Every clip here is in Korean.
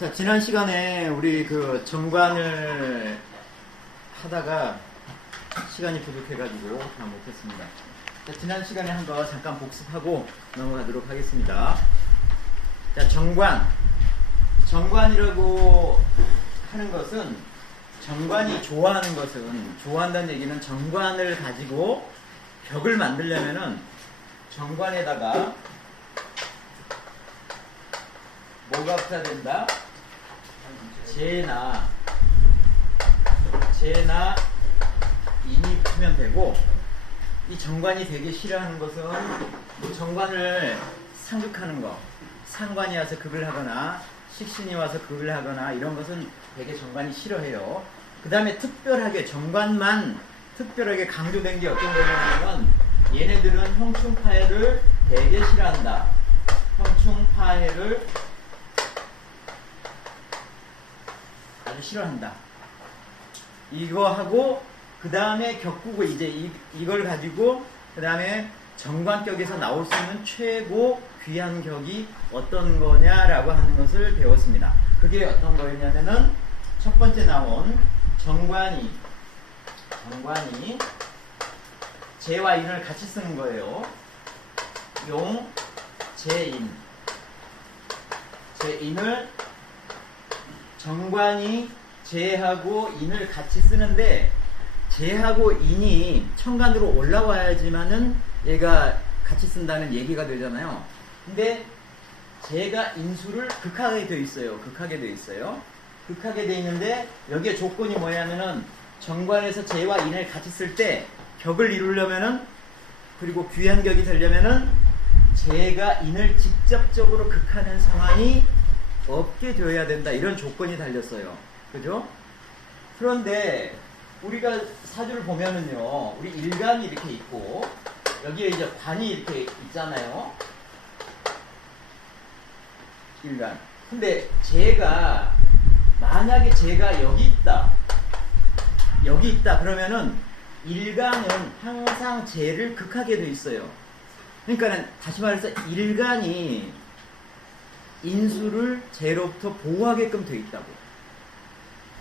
자, 지난 시간에 우리 그 정관을 하다가 시간이 부족해가지고 다 못했습니다. 자, 지난 시간에 한 거 잠깐 복습하고 넘어가도록 하겠습니다. 자, 정관이라고 하는 것은, 정관이 좋아하는 것은, 좋아한다는 얘기는 정관을 가지고 벽을 만들려면은 정관에다가 뭐가 붙어야 된다? 재나 인이 붙으면 되고, 이 정관이 되게 싫어하는 것은 이 정관을 상극하는 거, 상관이 와서 극을 하거나 식신이 와서 극을 하거나 이런 것은 되게 정관이 싫어해요. 그 다음에 특별하게 정관만 특별하게 강조된 게 어떤 거냐면, 얘네들은 형충파해를 되게 싫어한다. 형충파해를 아주 싫어한다. 이거 하고 그 다음에 격구고, 이제 이걸 가지고 그 다음에 정관격에서 나올 수 있는 최고 귀한 격이 어떤 거냐라고 하는 것을 배웠습니다. 그게 어떤 거였냐면은 첫 번째 나온 정관이 재와 인을 같이 쓰는 거예요. 용, 재인을 정관이 재하고 인을 같이 쓰는데, 재하고 인이 천간으로 올라와야지만은 얘가 같이 쓴다는 얘기가 되잖아요. 근데 재가 인수를 극하게 되어 있어요. 극하게 되어 있는데, 여기에 조건이 뭐냐면은 정관에서 재와 인을 같이 쓸 때 격을 이루려면은, 그리고 귀한 격이 되려면은 재가 인을 직접적으로 극하는 상황이 없게 되어야 된다. 이런 조건이 달렸어요. 그죠? 그런데 우리가 사주를 보면은요, 우리 일간이 이렇게 있고 여기에 이제 관이 이렇게 있잖아요. 일간. 근데 재가, 만약에 재가 여기 있다 그러면은 일간은 항상 재를 극하게 돼 있어요. 그러니까는 다시 말해서 일간이 인수를 재로부터 보호하게끔 돼 있다고.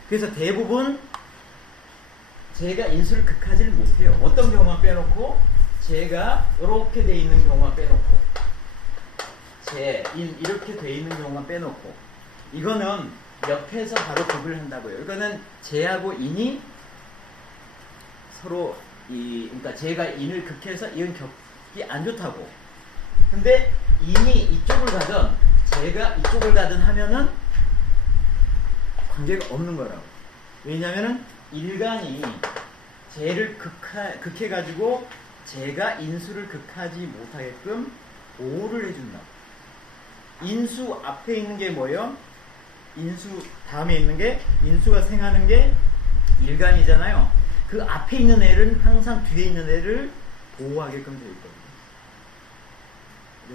그래서 대부분 재가 인수를 극하지를 못해요. 어떤 경우만 빼놓고, 재가 이렇게 돼 있는 경우만 빼놓고, 재, 인 이렇게 돼 있는 경우만 빼놓고, 이거는 옆에서 바로 극을 한다고요. 이거는 재하고 인이 서로 그러니까 재가 인을 극해서 이은 격이 안 좋다고. 근데 인이 이쪽을 가든 재가 이쪽을 가든 하면은 관계가 없는 거라고. 왜냐면은 일간이 재를 극해가지고 재가 인수를 극하지 못하게끔 보호를 해준다. 인수 앞에 있는 게 뭐예요? 인수 다음에 있는 게, 인수가 생하는 게 일간이잖아요. 그 앞에 있는 애는 항상 뒤에 있는 애를 보호하게끔 되어 있거든요.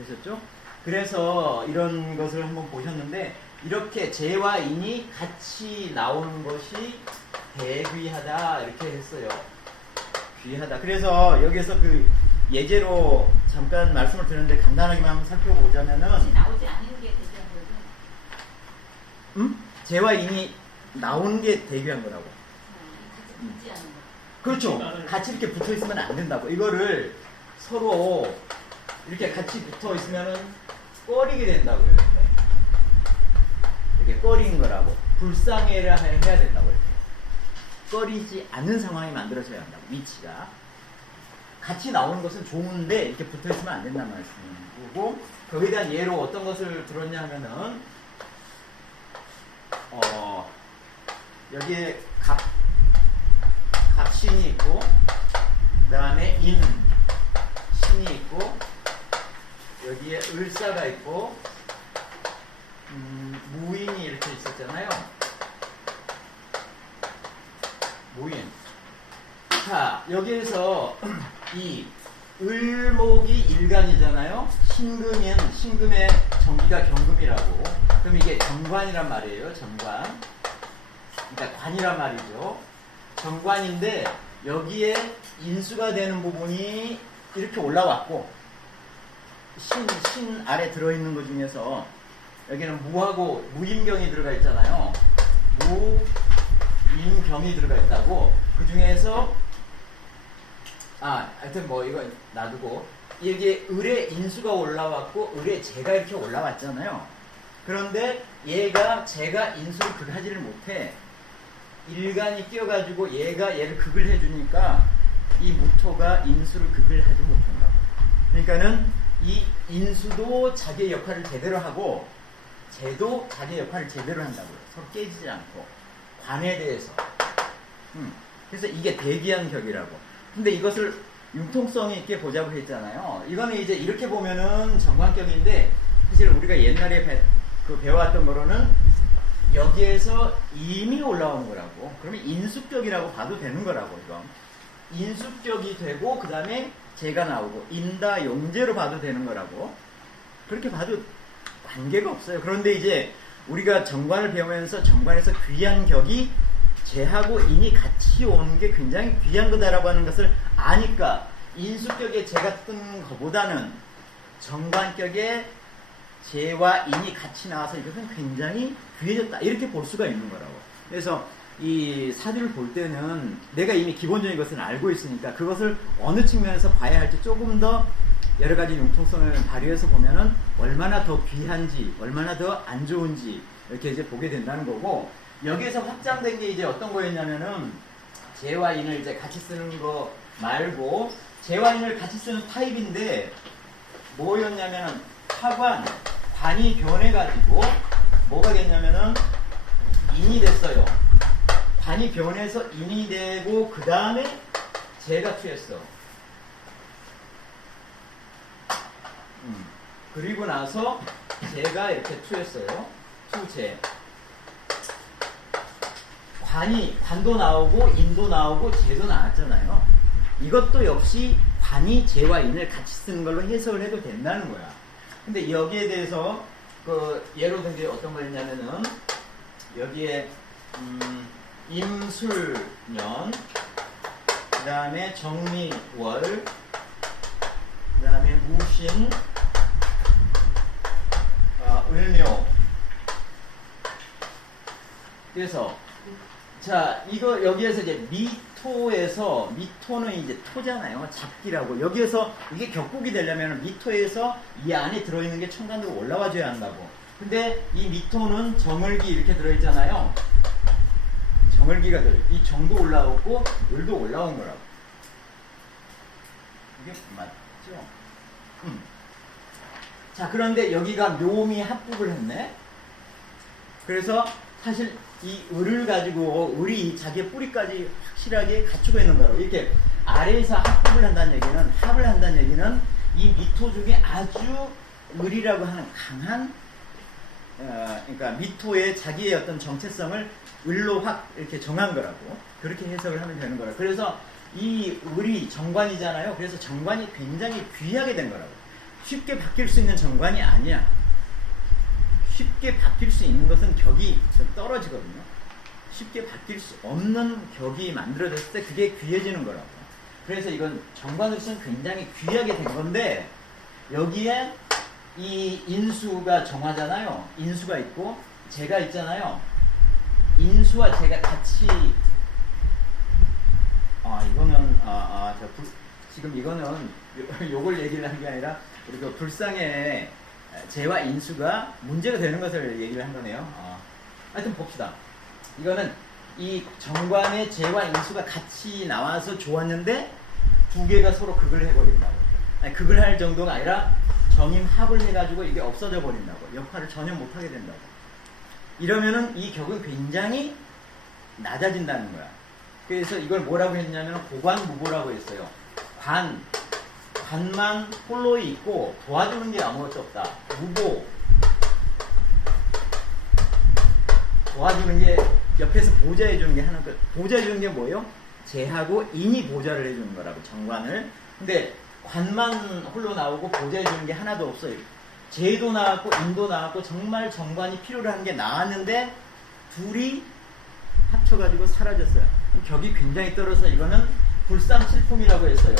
되셨죠? 그래서 이런 것을 한번 보셨는데, 이렇게 재와 인이 같이 나오는 것이 대귀하다 이렇게 했어요. 귀하다. 그래서 여기서 그 예제로 잠깐 말씀을 드렸는데, 간단하게만 한번 살펴보자면은, 같이 나오지 않는 게 대기한 거죠? 재와 인이 나오는 게 대귀한 거라고. 같이 붙지 않는 거. 그렇죠. 같이 이렇게 붙어 있으면 안 된다고. 이거를 서로 이렇게 같이 붙어 있으면은 꺼리게 된다고요. 이렇게 꺼리는 거라고. 불상해를 해야 된다고. 이렇게 꺼리지 않는 상황이 만들어져야 한다고. 위치가 같이 나오는 것은 좋은데 이렇게 붙어 있으면 안 된다는 말씀이고, 거기에 대한 예로 어떤 것을 들었냐 하면은, 여기에 갑신이 있고, 그 다음에 신이 있고, 여기에 을사가 있고, 무인이 이렇게 있었잖아요. 무인. 자, 여기에서 이 을목이 일간이잖아요. 신금의 정기가 경금이라고. 그럼 이게 정관이란 말이에요. 정관. 그러니까 관이란 말이죠. 정관인데 여기에 인수가 되는 부분이 이렇게 올라왔고, 신 아래 들어있는 것 중에서 여기는 무하고 무임경이 들어가 있잖아요. 무임경이 들어가 있다고. 그 중에서 하여튼 뭐 이거 놔두고 이게 을의 인수가 올라왔고 을의 재가 이렇게 올라왔잖아요. 그런데 얘가 재가 인수를 극하지를 못해. 일간이 끼어가지고 얘가 얘를 극을 해주니까 이 무토가 인수를 극을 하지 못한다고. 그러니까는 이 인수도 자기의 역할을 제대로 하고 재도 자기의 역할을 제대로 한다고요. 서로 깨지지 않고 관에 대해서. 그래서 이게 대기한 격이라고. 근데 이것을 융통성 있게 보자고 했잖아요. 이거는 이제 이렇게 보면은 정관격인데 사실 우리가 옛날에 배워왔던 거로는 여기에서 임이 올라오는 거라고. 그러면 인수격이라고 봐도 되는 거라고. 이거 인수격이 되고 그 다음에 재가 나오고 임다 용재로 봐도 되는 거라고. 그렇게 봐도 관계가 없어요. 그런데 이제 우리가 정관을 배우면서 정관에서 귀한 격이 재하고 인이 같이 오는 게 굉장히 귀한 거다라고 하는 것을 아니까 인수격에 재가 뜬 것보다는 정관격에 재와 인이 같이 나와서 이것은 굉장히 귀해졌다 이렇게 볼 수가 있는 거라고. 그래서 이 사주를 볼 때는 내가 이미 기본적인 것은 알고 있으니까 그것을 어느 측면에서 봐야 할지 조금 더 여러 가지 융통성을 발휘해서 보면은 얼마나 더 귀한지 얼마나 더 안 좋은지 이렇게 이제 보게 된다는 거고, 여기에서 확장된 게 이제 어떤 거였냐면은 재와 인을 이제 같이 쓰는 거 말고 재와 인을 같이 쓰는 타입인데 뭐였냐면은 관이 변해가지고 뭐가 됐냐면은 인이 됐어요. 관이 변해서 인이 되고 그 다음에 재가 투했어. 그리고 나서 재가 이렇게 투했어요. 투재. 관도 나오고 인도 나오고 재도 나왔잖아요. 이것도 역시 관이 재와 인을 같이 쓰는 걸로 해석을 해도 된다는 거야. 근데 여기에 대해서 예로 든 게 어떤 거였냐면은 여기에 임술년, 그 다음에 정미월, 그 다음에 무신, 을묘. 그래서 자 이거 여기에서 이제 미토는 이제 토잖아요. 잡기라고. 여기에서 이게 격국이 되려면 미토에서 이 안에 들어있는 게 천간으로 올라와 줘야 한다고. 근데 이 미토는 정을기 이렇게 들어있잖아요. 정을기가 이 정도 올라오고 을도 올라온 거라고. 이게 맞죠? 자, 그런데 여기가 묘미 합국을 했네. 그래서 사실 이 을을 가지고 을이 자기의 뿌리까지 확실하게 갖추고 있는 거라고. 이렇게 아래에서 합국을 한다는 얘기는, 합을 한다는 얘기는 이 미토 중에 아주 을이라고 하는 강한 그러니까 미토의 자기의 어떤 정체성을 을로 확 이렇게 정한 거라고. 그렇게 해석을 하면 되는 거라고. 그래서 이 을이 정관이잖아요. 그래서 정관이 굉장히 귀하게 된 거라고. 쉽게 바뀔 수 있는 정관이 아니야. 쉽게 바뀔 수 있는 것은 격이 좀 떨어지거든요. 쉽게 바뀔 수 없는 격이 만들어졌을 때 그게 귀해지는 거라고. 그래서 이건 정관으로서는 굉장히 귀하게 된 건데, 여기에 이 인수가 정화잖아요. 인수가 있고 재가 있잖아요. 인수와 재가 같이 이거는 지금 이거는 요걸 얘기를 한 게 아니라 우리가 불상의 재와 인수가 문제가 되는 것을 얘기를 한 거네요. 하여튼 봅시다. 이거는 이 정관의 재와 인수가 같이 나와서 좋았는데 두 개가 서로 극을 해버린다고. 아니, 극을 할 정도가 아니라 정임합을 해가지고 이게 없어져 버린다고. 역할을 전혀 못하게 된다고. 이러면은 이 격은 굉장히 낮아진다는 거야. 그래서 이걸 뭐라고 했냐면 고관무보라고 했어요. 관만 홀로 있고 도와주는 게 아무것도 없다. 무보. 도와주는 게 옆에서 보좌해주는 게 하는 거. 보좌해주는 게 뭐예요? 재하고 인이 보좌를 해주는 거라고, 정관을. 근데 관만 홀로 나오고 보좌해주는 게 하나도 없어요. 재도 나왔고 인도 나왔고 정말 정관이 필요로 하는 게 나왔는데 둘이 합쳐가지고 사라졌어요. 격이 굉장히 떨어서 이거는 불상칠품이라고 했어요.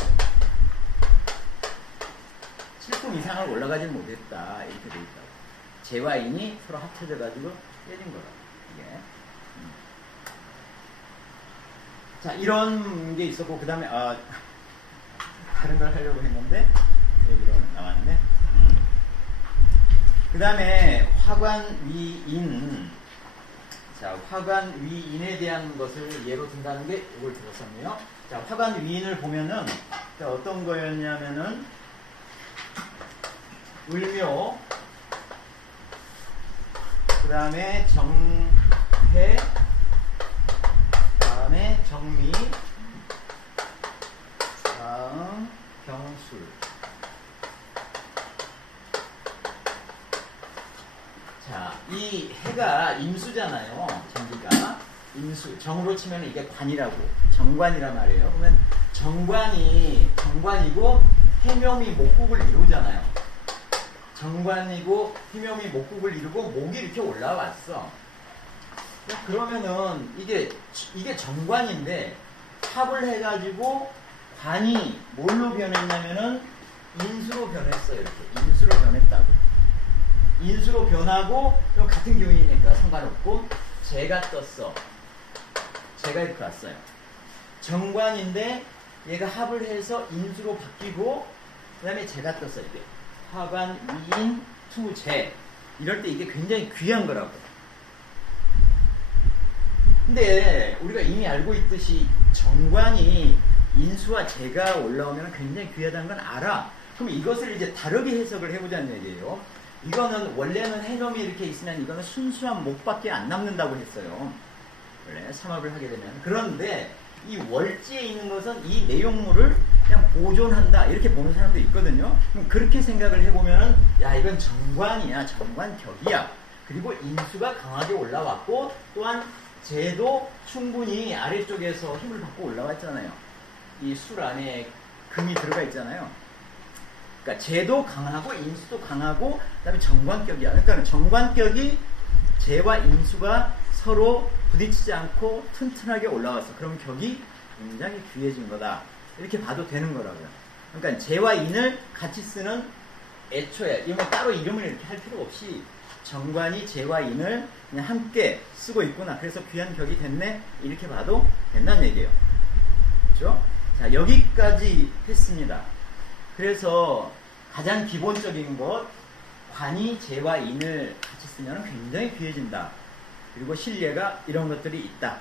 7품 이상을 올라가지 못했다. 이렇게 돼 있다고. 재와 인이 서로 합쳐져 가지고 깨진 거라고. 이게. 자, 이런 게 있었고 그다음에 다른 걸 하려고 했는데 여기로 나왔네. 그다음에 화관위인. 자, 화관위인에 대한 것을 예로 든다는 게 이걸 들었었네요. 자, 화관위인을 보면은 자, 어떤 거였냐면은 을묘, 그다음에 정해, 그다음에 정미, 다음 경술. 자, 이 해가 임수잖아요. 정기가 임수. 정으로 치면 이게 관이라고, 정관이란 말이에요. 그러면 정관이고 해묘미 목국을 이루잖아요. 정관이고 해묘미 목국을 이루고 목이 이렇게 올라왔어. 그러면은 이게 정관인데 합을 해가지고 관이 뭘로 변했냐면은 인수로 변했어요. 이렇게 인수로 변했다고. 인수로 변하고 같은 교인이니까 상관없고 재가 떴어. 재가 이렇게 왔어요. 정관인데 얘가 합을 해서 인수로 바뀌고 그 다음에 재가 떴어요. 이게 화관, 위인, 투, 재. 이럴 때 이게 굉장히 귀한 거라고. 근데 우리가 이미 알고 있듯이 정관이 인수와 재가 올라오면 굉장히 귀하다는 건 알아. 그럼 이것을 이제 다르게 해석을 해보자는 얘기예요. 이거는 원래는 해놈이 이렇게 있으면 이거는 순수한 목밖에 안 남는다고 했어요. 원래 삼합을 하게 되면. 그런데 이 월지에 있는 것은 이 내용물을 그냥 보존한다 이렇게 보는 사람도 있거든요. 그럼 그렇게 생각을 해보면은 야 이건 정관이야, 정관격이야. 그리고 인수가 강하게 올라왔고 또한 재도 충분히 아래쪽에서 힘을 받고 올라왔잖아요. 이 술 안에 금이 들어가 있잖아요. 그러니까 재도 강하고 인수도 강하고 그다음에 정관격이야. 그러니까 정관격이 재와 인수가 서로 부딪히지 않고 튼튼하게 올라왔어. 그럼 격이 굉장히 귀해진 거다. 이렇게 봐도 되는 거라고요. 그러니까 재와 인을 같이 쓰는 애초에 이건 따로 이름을 이렇게 할 필요 없이 정관이 재와 인을 그냥 함께 쓰고 있구나. 그래서 귀한 격이 됐네. 이렇게 봐도 된다는 얘기예요. 그렇죠? 자, 여기까지 했습니다. 그래서 가장 기본적인 것, 관이 재와 인을 같이 쓰면 굉장히 귀해진다. 그리고 신뢰가 이런 것들이 있다.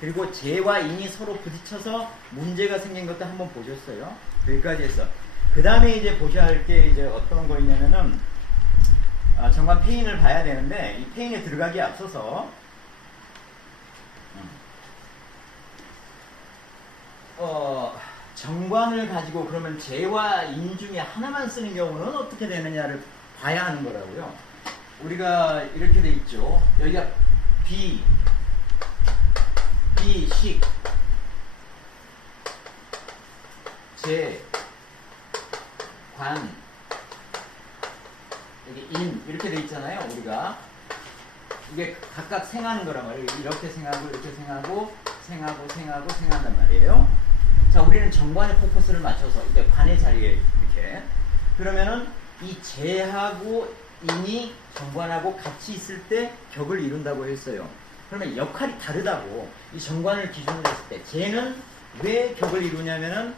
그리고 재와 인이 서로 부딪혀서 문제가 생긴 것도 한번 보셨어요. 여기까지 했어. 그 다음에 이제 보셔야 할 게 이제 어떤 거있냐면은 정관 페인을 봐야 되는데 이 페인에 들어가기에 앞서서 정관을 가지고 그러면 재와 인 중에 하나만 쓰는 경우는 어떻게 되느냐를 봐야 하는 거라고요. 우리가 이렇게 돼 있죠. 여기가 비식, 재, 관, 여기 인 이렇게 돼 있잖아요. 우리가 이게 각각 생하는 거란 말이에요. 이렇게 생하고 이렇게 생한단 말이에요. 자, 우리는 정관의 포커스를 맞춰서 이제 관의 자리에 이렇게 그러면은 이 재하고 인이 정관하고 같이 있을 때 격을 이룬다고 했어요. 그러면 역할이 다르다고. 이 정관을 기준으로 했을 때 재는 왜 격을 이루냐면은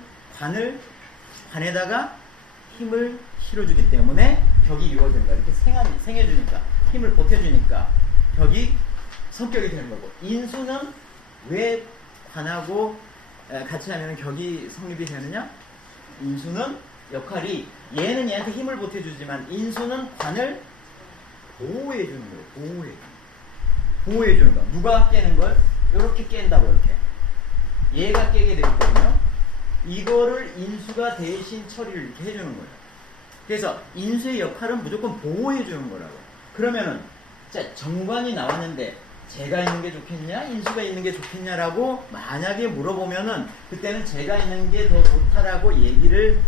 관에다가 힘을 실어주기 때문에 격이 이루어지는 거야. 이렇게 생해주니까 힘을 보태주니까 격이 성격이 되는 거고, 인수는 왜 관하고 같이 하면 격이 성립이 되느냐? 인수는 역할이 얘는 얘한테 힘을 보태주지만 인수는 관을 보호해주는 거예요. 보호해주는 거. 누가 깨는 걸? 이렇게 깬다고 이렇게. 얘가 깨게 되어 있거든요. 이거를 인수가 대신 처리를 이렇게 해주는 거예요. 그래서 인수의 역할은 무조건 보호해주는 거라고. 그러면은 자, 정관이 나왔는데 재가 있는 게 좋겠냐? 인수가 있는 게 좋겠냐라고 만약에 물어보면은 그때는 재가 있는 게 더 좋다라고 얘기를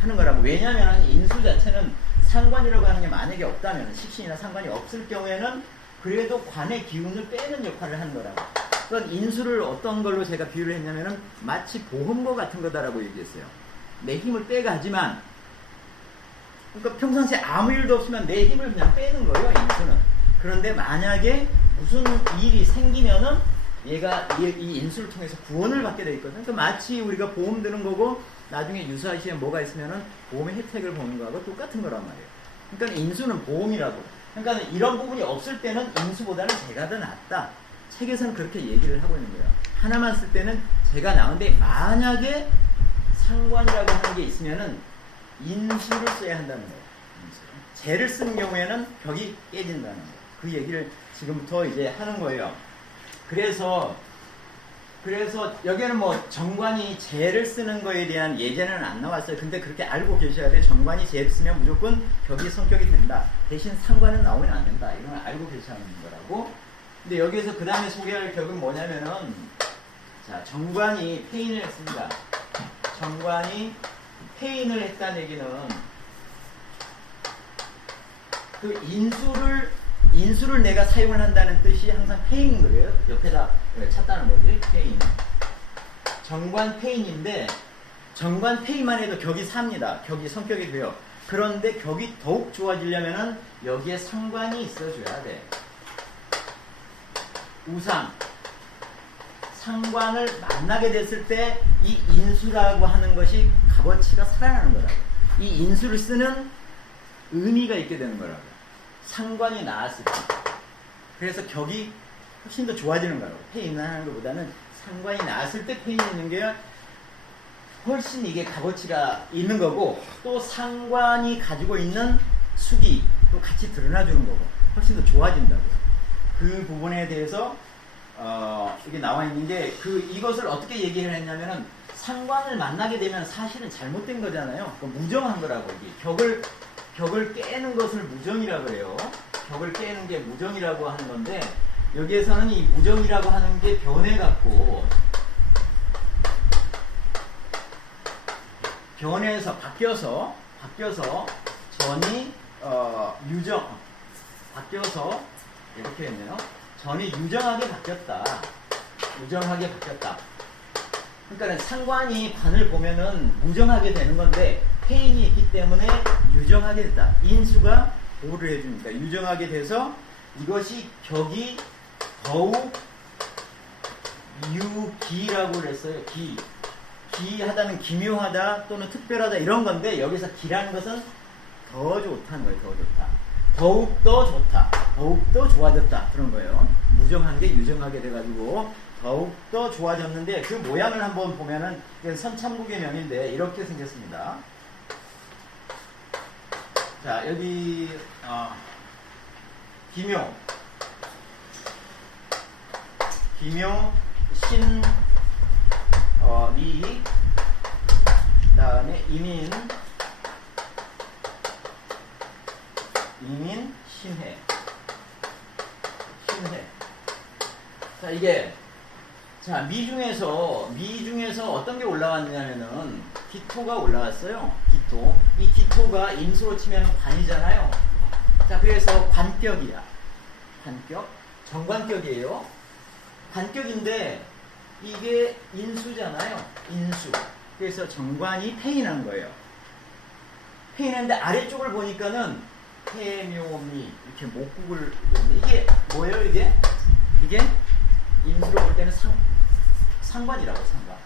하는 거라고. 왜냐하면 인수 자체는 상관이라고 하는 게 만약에 없다면, 식신이나 상관이 없을 경우에는 그래도 관의 기운을 빼는 역할을 하는 거라고. 그건 인수를 어떤 걸로 제가 비유를 했냐면은 마치 보험거 같은 거다라고 얘기했어요. 내 힘을 빼가지만 그러니까 평상시에 아무 일도 없으면 내 힘을 그냥 빼는 거예요, 인수는. 그런데 만약에 무슨 일이 생기면은 얘가 이 인수를 통해서 구원을 받게 돼 있거든. 그러니까 마치 우리가 보험 드는 거고 나중에 유사시에 뭐가 있으면은 보험의 혜택을 보는 거하고 똑같은 거란 말이에요. 그러니까 인수는 보험이라고. 그러니까 이런 부분이 없을 때는 인수보다는 제가 더 낫다. 책에서는 그렇게 얘기를 하고 있는 거예요. 하나만 쓸 때는 제가 나은데 만약에 상관이라고 하는 게 있으면은 인수를 써야 한다는 거예요. 인수를. 재를 쓰는 경우에는 벽이 깨진다는 거예요. 그 얘기를 지금부터 이제 하는 거예요. 그래서 여기는 뭐 정관이 재를 쓰는 거에 대한 예제는 안 나왔어요. 근데 그렇게 알고 계셔야 돼. 정관이 재를 쓰면 무조건 격이 성격이 된다. 대신 상관은 나오면 안 된다. 이건 알고 계셔야 하는 거라고. 근데 여기에서 그 다음에 소개할 격은 뭐냐면은 자, 정관이 폐인을 했습니다. 정관이 폐인을 했다는 얘기는 그 인수를 내가 사용을 한다는 뜻이 항상 폐인인 거예요. 옆에다 찾다는 거지. 폐인. 정관 폐인인데 정관 폐인만 해도 격이 삽니다. 격이 성격이 돼요. 그런데 격이 더욱 좋아지려면은 여기에 상관이 있어줘야 돼. 우상. 상관을 만나게 됐을 때 이 인수라고 하는 것이 값어치가 살아나는 거라고. 이 인수를 쓰는 의미가 있게 되는 거라고. 상관이 나왔을 때. 그래서 격이 훨씬 더 좋아지는 거라고. 폐인하는 것보다는 상관이 나왔을 때 폐인이 있는 게 훨씬 이게 값어치가 있는 거고, 또 상관이 가지고 있는 숙이 또 같이 드러나주는 거고 훨씬 더 좋아진다고요. 그 부분에 대해서 이게 나와 있는 게 이것을 어떻게 얘기를 했냐면은 상관을 만나게 되면 사실은 잘못된 거잖아요. 무정한 거라고. 이게 격을 깨는 것을 무정이라고 그래요. 격을 깨는 게 무정이라고 하는 건데 여기에서는 이 무정이라고 하는 게 변해갖고 변해서 바뀌어서 전이 유정 바뀌어서 이렇게 했네요. 전이 유정하게 바뀌었다. 무정하게 바뀌었다. 그러니까 상관이 관을 보면은 무정하게 되는 건데 폐인이 있기 때문에 유정하게 됐다. 인수가 보호를 해주니까 유정하게 돼서 이것이 격이 더욱 유기라고 그랬어요. 기하다는 기묘하다 또는 특별하다 이런 건데 여기서 기라는 것은 더 좋다는 거예요. 더 좋다. 더욱더 좋다. 더욱더 좋아졌다. 그런 거예요. 무정한 게 유정하게 돼가지고 더욱더 좋아졌는데 그 모양을 한번 보면은 선참국의 면인데 이렇게 생겼습니다. 자, 여기 기묘, 신, 리, 다음에 이민, 신해. 자, 이게 미 중에서 어떤 게 올라왔냐면은 기토가 올라왔어요. 기토. 이 기토가 인수로 치면 관이잖아요. 자, 그래서 관격이야. 관격. 정관격이에요. 관격인데 이게 인수잖아요. 인수. 그래서 정관이 폐인한 거예요. 폐인했는데 아래쪽을 보니까는 폐묘미 이렇게 목국을 이게 뭐예요? 이게 인수로 볼 때는 상관이라고. 상관.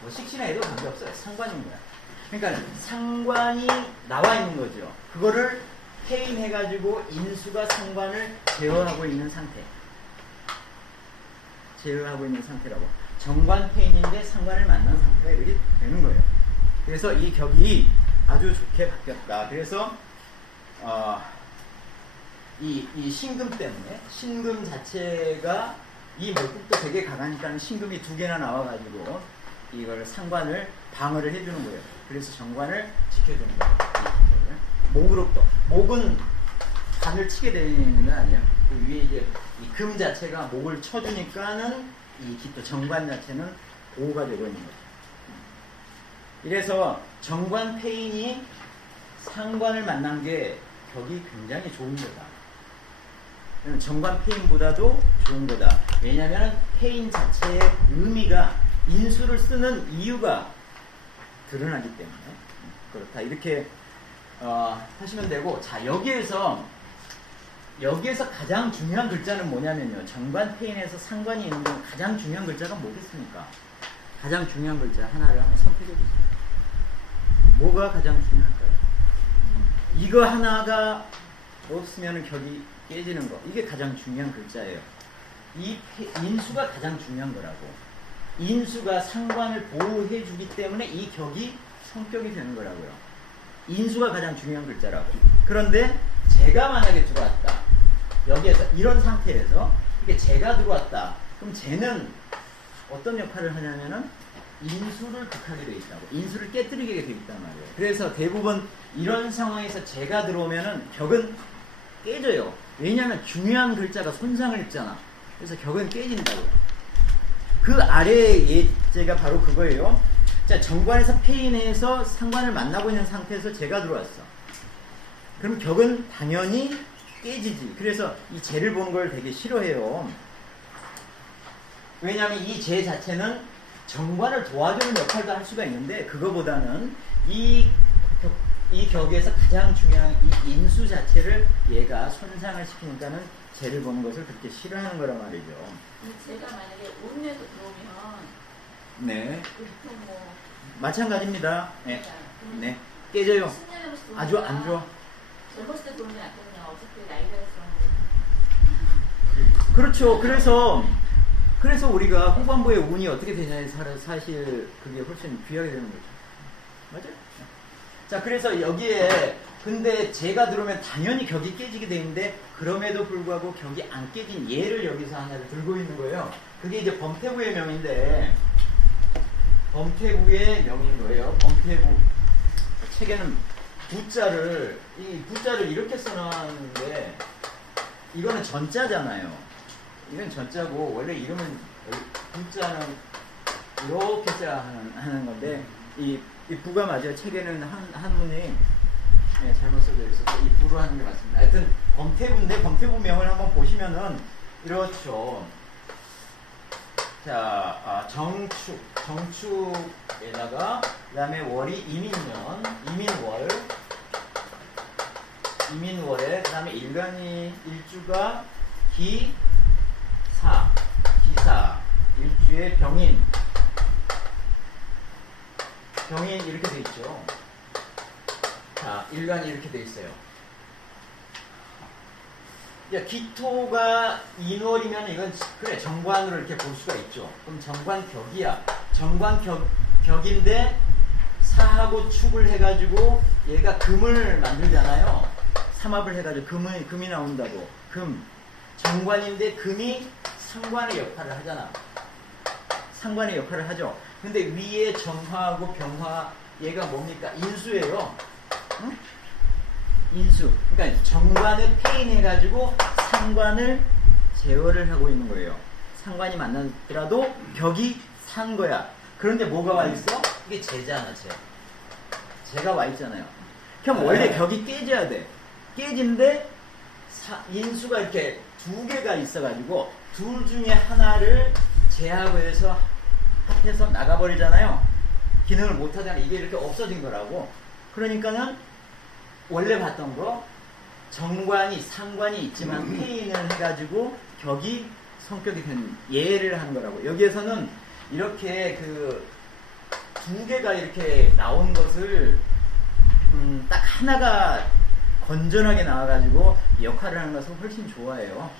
뭐 식신에 해도 관계없어요. 상관인 거야. 그러니까 상관이 나와 있는 거죠. 그거를 폐인해가지고 인수가 상관을 제어하고 있는 상태. 제어하고 있는 상태라고. 정관 폐인인데 상관을 만난 상태가 이렇게 되는 거예요. 그래서 이 격이 아주 좋게 바뀌었다. 그래서 이 신금 때문에 신금 자체가 이 목국도 되게 강하니까 신금이 두 개나 나와가지고 이걸 상관을 방어를 해주는 거예요. 그래서 정관을 지켜주는 거예요. 목으로부터. 목은 관을 치게 되는 거 아니에요? 그 위에 이제 이 금 자체가 목을 쳐주니까는 이 기토 정관 자체는 보호가 되고 있는 거죠. 이래서 정관 폐인이 상관을 만난 게 격이 굉장히 좋은 거다. 정관 폐인보다도 좋은 거다. 왜냐하면 폐인 자체의 의미가 인수를 쓰는 이유가 드러나기 때문에 그렇다. 이렇게 하시면 되고, 자, 여기에서 가장 중요한 글자는 뭐냐면요. 정관 페인에서 상관이 있는 건 가장 중요한 글자가 뭐겠습니까? 가장 중요한 글자 하나를 한번 선택해 주세요. 뭐가 가장 중요할까요? 이거 하나가 없으면 격이 깨지는 거. 이게 가장 중요한 글자예요. 이 인수가 가장 중요한 거라고. 인수가 상관을 보호해 주기 때문에 이 격이 성격이 되는 거라고요. 인수가 가장 중요한 글자라고. 그런데 제가 만약에 들어왔다. 여기에서 이런 상태에서 이게 제가 들어왔다. 그럼 쟤는 어떤 역할을 하냐면은 인수를 극하게 돼 있다고. 인수를 깨뜨리게 돼 있단 말이에요. 그래서 대부분 이런 상황에서 제가 들어오면은 격은 깨져요. 왜냐하면 중요한 글자가 손상을 입잖아. 그래서 격은 깨진다고요. 그 아래의 예제가 바로 그거예요. 자, 정관에서 페인에서 상관을 만나고 있는 상태에서 제가 들어왔어. 그럼 격은 당연히 깨지지. 그래서 이 재를 보는 걸 되게 싫어해요. 왜냐하면 이 재 자체는 정관을 도와주는 역할도 할 수가 있는데, 그거보다는 이 격에서 가장 중요한 이 인수 자체를 얘가 손상을 시키니까는 재를 보는 것을 그렇게 싫어하는 거란 말이죠. 제가 만약에 온내도 들어오면 네. 보통 뭐 마찬가지입니다. 네. 그러니까 네. 깨져요. 신년으로 들어오면 아주 안 좋아. 젊었을 때 들어오면 안 되냐. 어차피 나이가 들어오는 그렇죠. 그래서 우리가 후반부에 운이 어떻게 되냐에 사실 그게 훨씬 귀하게 되는 거죠. 맞아요? 자, 그래서 여기에 근데 제가 들어오면 당연히 격이 깨지게 되는데, 그럼에도 불구하고 격이 안 깨진 예를 여기서 하나를 들고 있는 거예요. 그게 이제 범태부의 명인데, 범태부의 명인 거예요. 범태부 책에는 부자를 이렇게 써놨는데, 이거는 전자잖아요. 이건 전자고, 원래 이름은 부자는 이렇게 써야 하는 건데, 이 부가 맞아요. 책에는 한문이 잘못 써져 있어서 이 부로 하는 게 맞습니다. 하여튼 범태부인데, 범태부 명을 한번 보시면은 이렇죠. 자, 정축에다가 그다음에 월이 이민월에 그다음에 일간이 일주가 기사 일주의 병인 이렇게 돼 있죠. 자, 일간이 이렇게 돼 있어요. 야, 기토가 인월이면 이건 그래 정관으로 이렇게 볼 수가 있죠. 그럼 정관격이야. 정관격인데 사하고 축을 해가지고 얘가 금을 만들잖아요. 삼합을 해가지고 금이 나온다고. 정관인데 금이 상관의 역할을 하잖아. 상관의 역할을 하죠. 근데 위에 정화하고 병화 얘가 뭡니까? 인수예요. 응? 인수. 그러니까 정관을 페인해가지고 상관을 제어를 하고 있는 거예요. 상관이 만나더라도 격이 산 거야. 그런데 뭐가 와 있어? 이게 재잖아, 재. 재가 와 있잖아요. 그럼 원래 격이 깨져야 돼. 깨진데 인수가 이렇게 두 개가 있어가지고 둘 중에 하나를 제하고 해서 합해서 나가버리잖아요. 기능을 못하잖아. 이게 이렇게 없어진 거라고. 그러니까는 원래 봤던 거 정관이 상관이 있지만 페인을 해가지고 격이 성격이 된 예를 한 거라고. 여기에서는 이렇게 두 개가 이렇게 나온 것을 딱 하나가 건전하게 나와가지고 역할을 하는 것을 훨씬 좋아해요.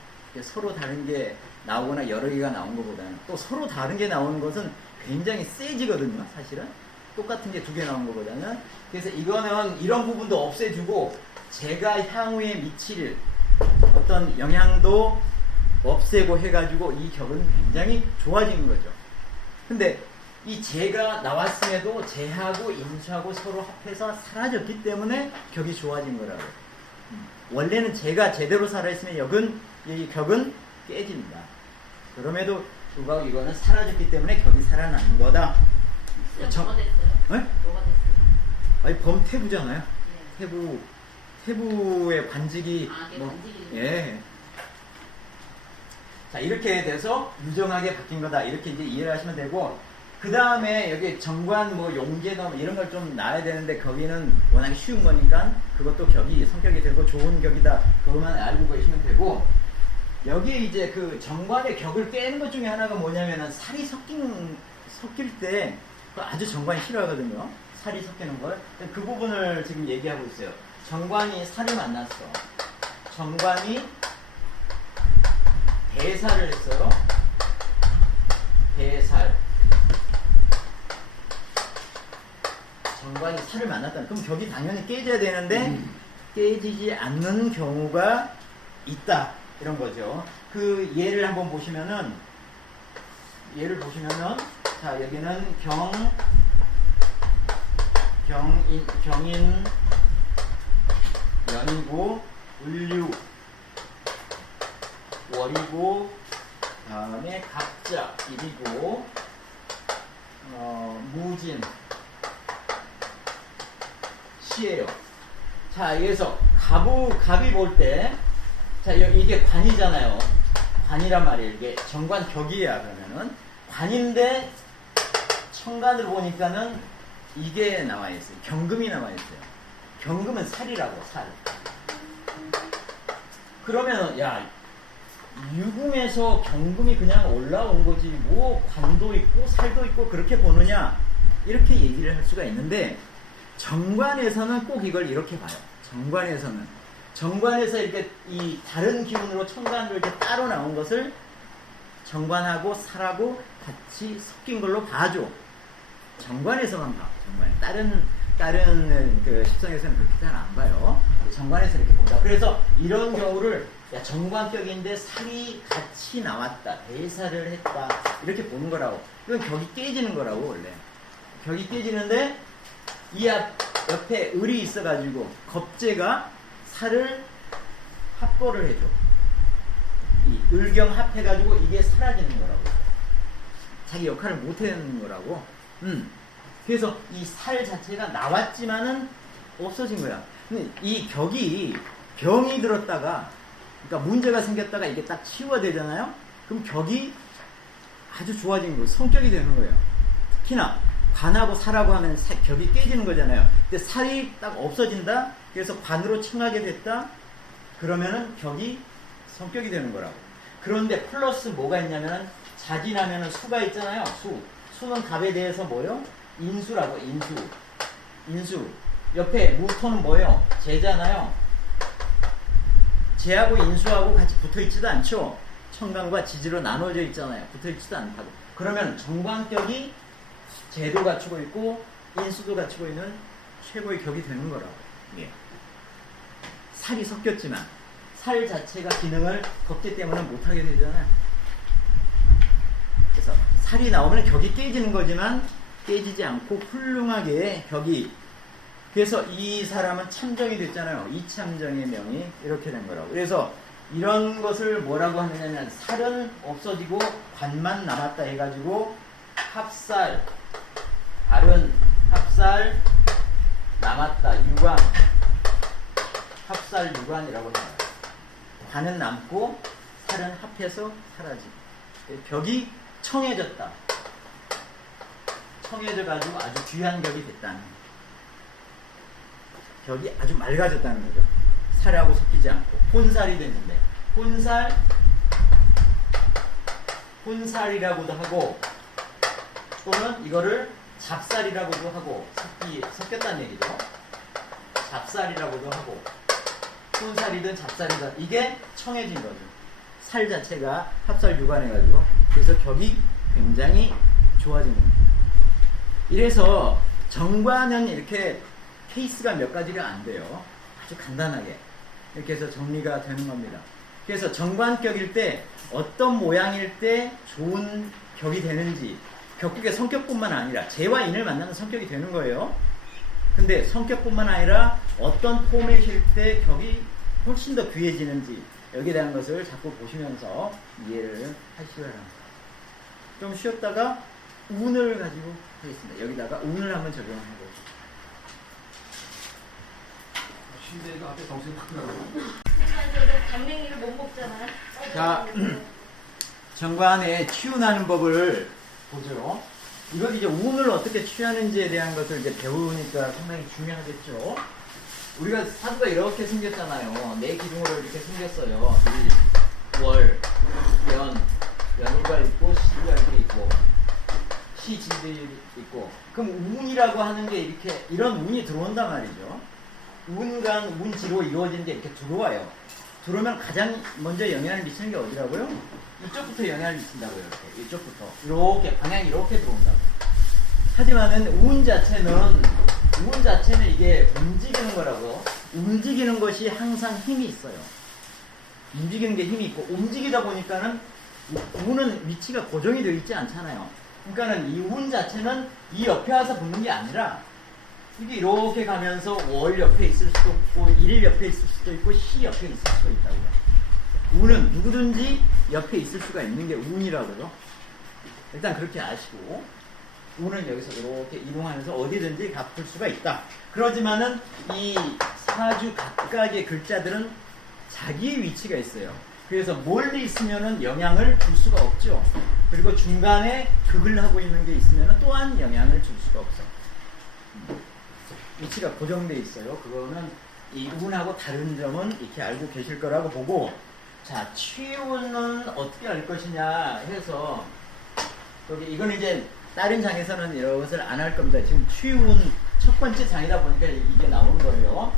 서로 다른 게 나오거나 여러 개가 나온 것보다는. 또 서로 다른 게 나오는 것은 굉장히 세지거든요, 사실은. 똑같은 게 두 개 나온 것보다는. 그래서 이거는 이런 부분도 없애주고 제가 향후에 미칠 어떤 영향도 없애고 해가지고 이 격은 굉장히 좋아지는 거죠. 근데 이 재가 나왔음에도 재하고 인수하고 서로 합해서 사라졌기 때문에 격이 좋아진 거라고. 원래는 재가 제대로 살아있으면 이 격은 깨집니다. 그럼에도 불구하고 이거는 사라졌기 때문에 격이 살아나는 거다. 뭐가 됐어요? 네? 뭐가 됐어요? 아니 범태부잖아요. 예. 태부의 관직이 이게 관직이. 예. 자, 이렇게 돼서 유정하게 바뀐 거다. 이렇게 이제 이해를 하시면 되고, 그 다음에 여기 정관 뭐 용계너 뭐 이런 걸 좀 놔야 되는데 거기는 워낙에 쉬운 거니까 그것도 격이 성격이 되고 좋은 격이다. 그것만 알고 계시면 되고 여기에 이제 그 정관의 격을 깨는 것 중에 하나가 뭐냐면은 살이 섞일 때 아주 정관이 싫어하거든요. 살이 섞이는 걸. 그 부분을 지금 얘기하고 있어요. 정관이 살을 만났어. 정관이 대살을 했어요. 대살. 정관이 살을 만났다. 그럼 격이 당연히 깨져야 되는데 깨지지 않는 경우가 있다. 이런 거죠. 그 예를 한번 보시면은 자 여기는 경인 연이고 을류 월이고 다음에 갑자 일이고 무진 시예요. 자 여기서 갑이 볼 때 자 이게 관이잖아요. 관이란 말이에요. 이게 정관 격이야. 그러면은 관인데 천간을 보니까는 이게 나와 있어요. 경금이 나와 있어요. 경금은 살이라고 살. 그러면 야 유궁에서 경금이 그냥 올라온 거지 뭐 관도 있고 살도 있고 그렇게 보느냐 이렇게 얘기를 할 수가 있는데 정관에서는 꼭 이걸 이렇게 봐요. 정관에서 이렇게 이 다른 기운으로 천간으로 이렇게 따로 나온 것을 정관하고 살하고 같이 섞인 걸로 봐줘. 정관에서만 봐. 다른 그 십성에서는 그렇게 잘 안 봐요. 정관에서 이렇게 본다. 그래서 이런 경우를 정관격인데 살이 같이 나왔다. 대사를 했다. 이렇게 보는 거라고. 이건 격이 깨지는 거라고 원래. 격이 깨지는데 이 옆에 을이 있어가지고 겁재가 살을 합보를 해줘. 이 을경 합해가지고 이게 사라지는 거라고. 자기 역할을 못하는 거라고. 그래서 이 살 자체가 나왔지만은 없어진 거야. 근데 이 격이 병이 들었다가 그러니까 문제가 생겼다가 이게 딱 치유가 되잖아요. 그럼 격이 아주 좋아지는 거예요. 성격이 되는 거예요. 특히나 관하고 살하고 하면 격이 깨지는 거잖아요. 근데 살이 딱 없어진다. 그래서 관으로 칭하게 됐다. 그러면은 격이 성격이 되는 거라고. 그런데 플러스 뭐가 있냐면은 자진하면은 수가 있잖아요. 수는 갑에 대해서 뭐요? 인수라고. 인수. 옆에 무토는 뭐예요? 재잖아요. 재하고 인수하고 같이 붙어있지도 않죠. 천간과 지지로 나눠져 있잖아요. 붙어있지도 않다고. 그러면 정관격이 재도 갖추고 있고 인수도 갖추고 있는 최고의 격이 되는 거라고. 예. 살이 섞였지만 살 자체가 기능을 겁재 때문에 못하게 되잖아요. 그래서 살이 나오면 격이 깨지는 거지만 깨지지 않고 훌륭하게 격이. 그래서 이 사람은 참정이 됐잖아요. 이참정의 명이 이렇게 된 거라고. 그래서 이런 것을 뭐라고 하느냐면 살은 없어지고 관만 남았다 해가지고 합살, 다른 합살 남았다 유관, 합살 유관이라고 해요. 관은 남고 살은 합해서 사라지고 격이 청해졌다. 청해져가지고 아주 귀한 격이 됐다는 거예요. 격이 아주 맑아졌다는 거죠. 살하고 섞이지 않고 혼살이 됐는데 혼살이라고도 하고 또는 이거를 잡살이라고도 하고 섞였다는 얘기죠. 잡살이라고도 하고 혼살이든 잡살이든 이게 청해진 거죠. 살 자체가 합살 유관해가지고 그래서 격이 굉장히 좋아지는 거예요. 이래서 정관은 이렇게 케이스가 몇 가지가 안 돼요. 아주 간단하게 이렇게 해서 정리가 되는 겁니다. 그래서 정관격일 때 어떤 모양일 때 좋은 격이 되는지 격국의 성격뿐만 아니라 재와 인을 만나는 성격이 되는 거예요. 근데 성격뿐만 아니라 어떤 포맷일 때 격이 훨씬 더 귀해지는지 여기에 대한 것을 자꾸 보시면서 이해를 하시기 바랍니다. 좀 쉬었다가 운을 가지고 하겠습니다. 여기다가 운을 한번 적용해 보시죠. 쉰데가 앞에 정신 바꾸라고. 강냉이를 못 먹잖아. 자, 정관에 치유나는 법을 보죠. 이것 이제 운을 어떻게 취하는지에 대한 것을 이제 배우니까 상당히 중요하겠죠. 우리가 사주가 이렇게 생겼잖아요. 네 기둥으로 이렇게 생겼어요. 일, 월, 연일가 있고 시가 이렇게 있고 시지들이 있고. 그럼 운이라고 하는 게 이렇게 이런 운이 들어온단 말이죠. 운간 운지로 이루어지는 게 이렇게 들어와요. 들어오면 가장 먼저 영향을 미치는 게 어디라고요? 이쪽부터 영향을 미친다고요. 이렇게 이쪽부터 이렇게 방향이 이렇게 들어온다고. 하지만은 운 자체는 이게 움직이는 거라고. 움직이는 것이 항상 힘이 있어요. 움직이는 게 힘이 있고 움직이다 보니까는 운은 위치가 고정이 되어 있지 않잖아요. 그러니까는 이 운 자체는 이 옆에 와서 붙는 게 아니라 이게 이렇게 가면서 월 옆에 있을 수도 있고 일 옆에 있을 수도 있고 시 옆에 있을 수도 있다고요. 운은 누구든지 옆에 있을 수가 있는 게 운이라고요. 일단 그렇게 아시고 운은 여기서 이렇게 이동하면서 어디든지 갚을 수가 있다. 그러지만은 이 사주 각각의 글자들은 자기의 위치가 있어요. 그래서 멀리 있으면은 영향을 줄 수가 없죠. 그리고 중간에 극을 하고 있는 게 있으면은 또한 영향을 줄 수가 없어요. 위치가 고정되어 있어요. 그거는 이 운하고 다른 점은 이렇게 알고 계실 거라고 보고, 자, 취운은 어떻게 할 것이냐 해서 여기 이거는 이제 다른 장에서는 이것을 안 할 겁니다. 지금 취운 첫 번째 장이다 보니까 이게 나오는 거예요.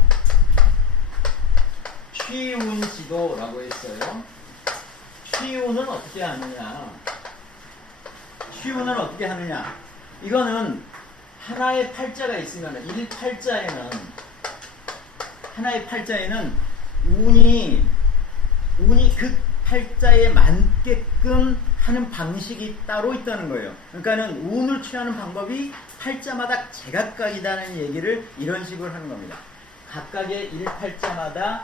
취운 지도라고 했어요. 취운은 어떻게 하느냐? 취운은 어떻게 하느냐? 이거는 하나의 팔자가 있으면 하나의 팔자에는 운이 그 팔자에 맞게끔 하는 방식이 따로 있다는 거예요. 그러니까는 운을 취하는 방법이 팔자마다 제각각이라는 얘기를 이런 식으로 하는 겁니다. 각각의 일팔자마다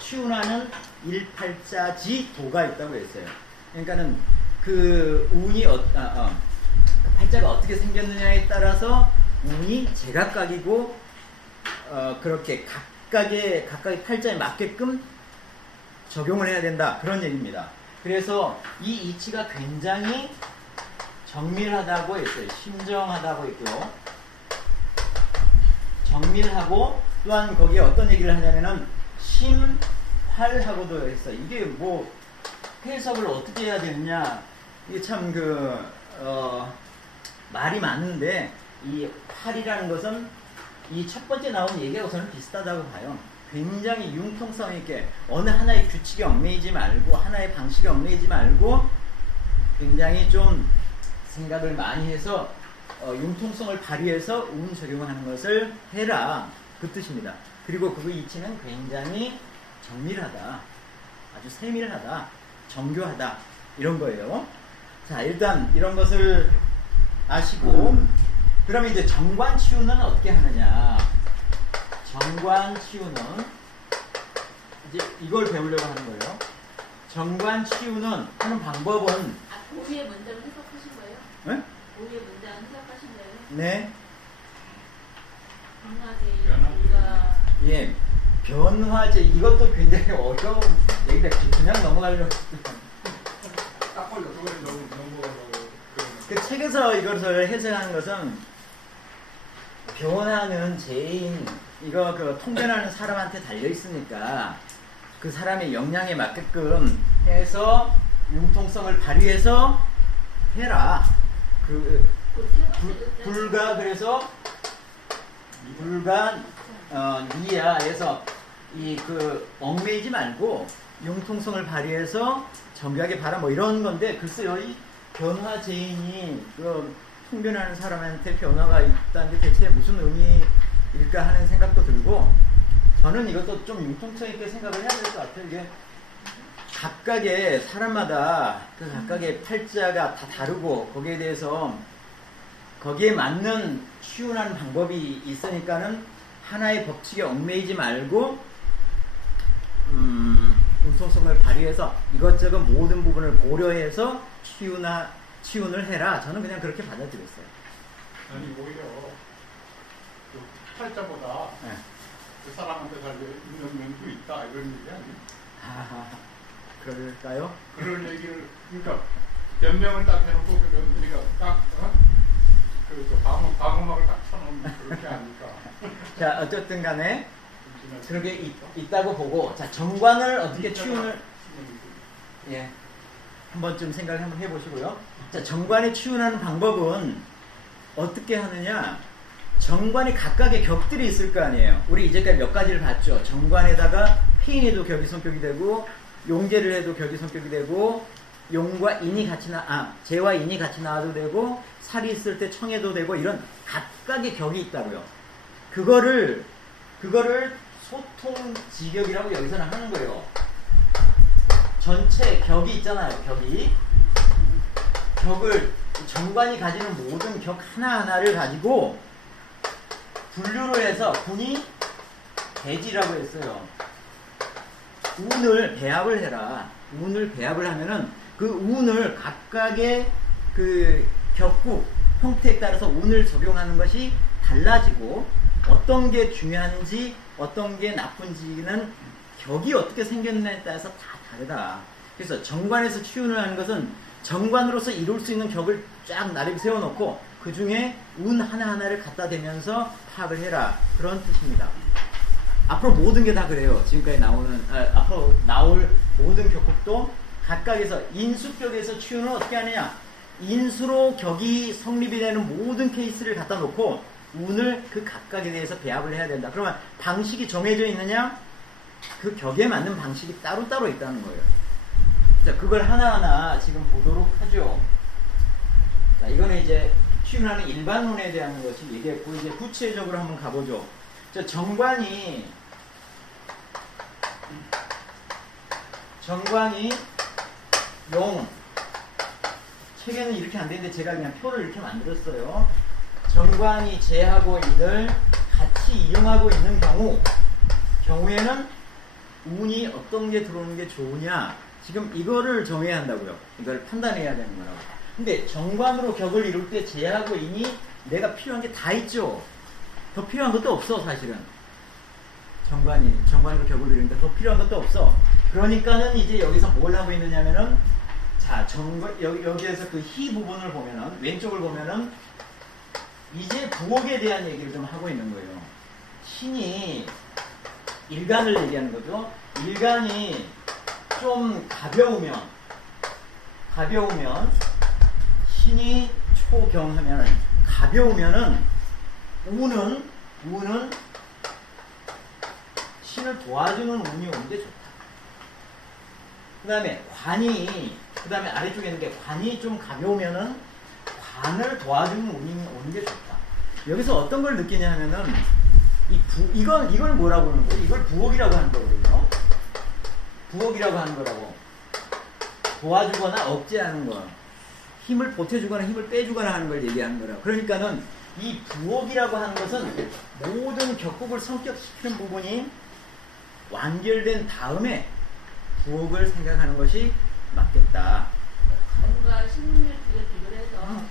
취운하는 일팔자지도가 있다고 했어요. 그러니까는 그 운이 팔자가 어떻게 생겼느냐에 따라서 운이 제각각이고 그렇게 각각의 팔자에 맞게끔 적용을 해야 된다, 그런 얘기입니다. 그래서 이 이치가 굉장히 정밀하다고 했어요. 심정하다고 했고요. 정밀하고 또한 거기에 어떤 얘기를 하냐면은 심활하고도 했어요. 이게 뭐 해석을 어떻게 해야 되느냐, 이게 참 말이 많은데 이 활이라는 것은 이 첫 번째 나온 얘기하고 저는 비슷하다고 봐요. 굉장히 융통성 있게 어느 하나의 규칙에 얽매이지 말고 하나의 방식에 얽매이지 말고 굉장히 좀 생각을 많이 해서 융통성을 발휘해서 운 적용을 하는 것을 해라, 그 뜻입니다. 그리고 그 이치는 굉장히 정밀하다, 아주 세밀하다, 정교하다, 이런 거예요. 자, 일단 이런 것을 아시고, 그러면 이제 정관치유는 어떻게 하느냐? 정관치유는 이제 이걸 배우려고 하는 거예요. 정관치유는 하는 방법은, 오후에 문장을 해석하신 거예요? 네? 오후에 문장을 해석하신 거예요? 네, 변화제가 예, 변화제, 이것도 굉장히 어려운 얘기다. 그냥 넘어가려고. 딱 걸려. 그거는 넘어가고. 그 책에서 이것을 해석하는 것은 변화는 제인, 이거 그 통변하는 사람한테 달려 있으니까 그 사람의 역량에 맞게끔 해서 융통성을 발휘해서 해라. 그래서 이하에서 얽매이지 말고 융통성을 발휘해서 정교하게 봐라, 뭐 이런 건데, 글쎄요, 이 변화제인이 통변하는 사람한테 변화가 있다는 게 대체 무슨 의미일까 하는 생각도 들고, 저는 이것도 좀 융통성 있게 생각을 해야 될 것 같아요. 이게 각각의 사람마다 그 각각의 팔자가 다 다르고 거기에 대해서 거기에 맞는 치유하는 방법이 있으니까는 하나의 법칙에 얽매이지 말고 융통성을 발휘해서 이것저것 모든 부분을 고려해서 치운을 해라. 저는 그냥 그렇게 받아들였어요. 아니 오히려 그 팔자보다 네. 그 사람한테 달려 있는 면도 있다, 이런 얘기 아니에요? 그럴까요? 그런 얘기를, 그러니까 변명을 딱 해놓고 그 우리가 딱 그래서 방음막을 딱 쳐놓으면 그렇게 하니까. 자, 어쨌든 간에 그렇게 있다고 보고, 자, 정관을 어떻게 치운을, 예, 한번쯤 생각을 한번 해보시고요. 자, 정관이 치운하는 방법은 어떻게 하느냐? 정관이 각각의 격들이 있을 거 아니에요. 우리 이제까지 몇 가지를 봤죠. 정관에다가 폐인해도 격이 성격이 되고, 용계를 해도 격이 성격이 되고, 용과 인이 같이 재와 인이 같이 나와도 되고, 살이 있을 때 청해도 되고, 이런 각각의 격이 있다고요. 그거를 소통지격이라고 여기서는 하는 거예요. 전체 격이 있잖아요. 격을 정관이 가지는 모든 격 하나하나를 가지고 분류를 해서 분이 대지라고 했어요. 운을 배합을 해라. 운을 배합을 하면은 그 운을 각각의 그 격국 형태에 따라서 운을 적용하는 것이 달라지고, 어떤 게 중요한지 어떤 게 나쁜지는 격이 어떻게 생겼느냐에 따라서 다 다르다. 그래서 정관에서 치운을 하는 것은 정관으로서 이룰 수 있는 격을 쫙 나름 세워놓고 그 중에 운 하나하나를 갖다 대면서 파악을 해라, 그런 뜻입니다. 앞으로 모든 게 다 그래요. 지금까지 앞으로 나올 모든 격국도 각각에서 인수격에서 치운을 어떻게 하느냐, 인수로 격이 성립이 되는 모든 케이스를 갖다 놓고 운을 그 각각에 대해서 배합을 해야 된다. 그러면 방식이 정해져 있느냐? 그 격에 맞는 방식이 따로따로 있다는 거예요. 자, 그걸 하나하나 지금 보도록 하죠. 자, 이거는 이제 치운하는 일반론에 대한 것이 얘기했고, 이제 구체적으로 한번 가보죠. 자, 정관이 용, 책에는 이렇게 안 되는데 제가 그냥 표를 이렇게 만들었어요. 정관이 재하고 인을 같이 이용하고 있는 경우에는 운이 어떤 게 들어오는 게 좋으냐, 지금 이거를 정해야 한다고요. 이걸 판단해야 되는 거라고. 근데 정관으로 격을 이룰 때 재하고 인이 내가 필요한 게 다 있죠. 더 필요한 것도 없어, 사실은. 정관으로 격을 이루는데 더 필요한 것도 없어. 그러니까는 이제 여기서 뭘 하고 있느냐면은, 자, 여기에서 그 희 부분을 보면은, 왼쪽을 보면은 이제 부옥에 대한 얘기를 좀 하고 있는 거예요. 신이 일간을 얘기하는 거죠. 일간이 좀 가벼우면 신이 초경하면 가벼우면은 운은 신을 도와주는 운이 오는 게 좋다. 그 다음에 그 다음에 아래쪽에 있는 게 관이 좀 가벼우면은 관을 도와주는 운이 오는 게 좋다. 여기서 어떤 걸 느끼냐 하면은, 이걸 뭐라고 하는 거예요? 이걸 부옥이라고 하는 거거든요. 부옥이라고 하는 거라고. 도와주거나 억제하는 거. 힘을 보태주거나 힘을 빼주거나 하는 걸 얘기하는 거라고. 그러니까는 이 부옥이라고 하는 것은 모든 격국을 성격시키는 부분이 완결된 다음에 부옥을 생각하는 것이 맞겠다. 관과 신을 비교해서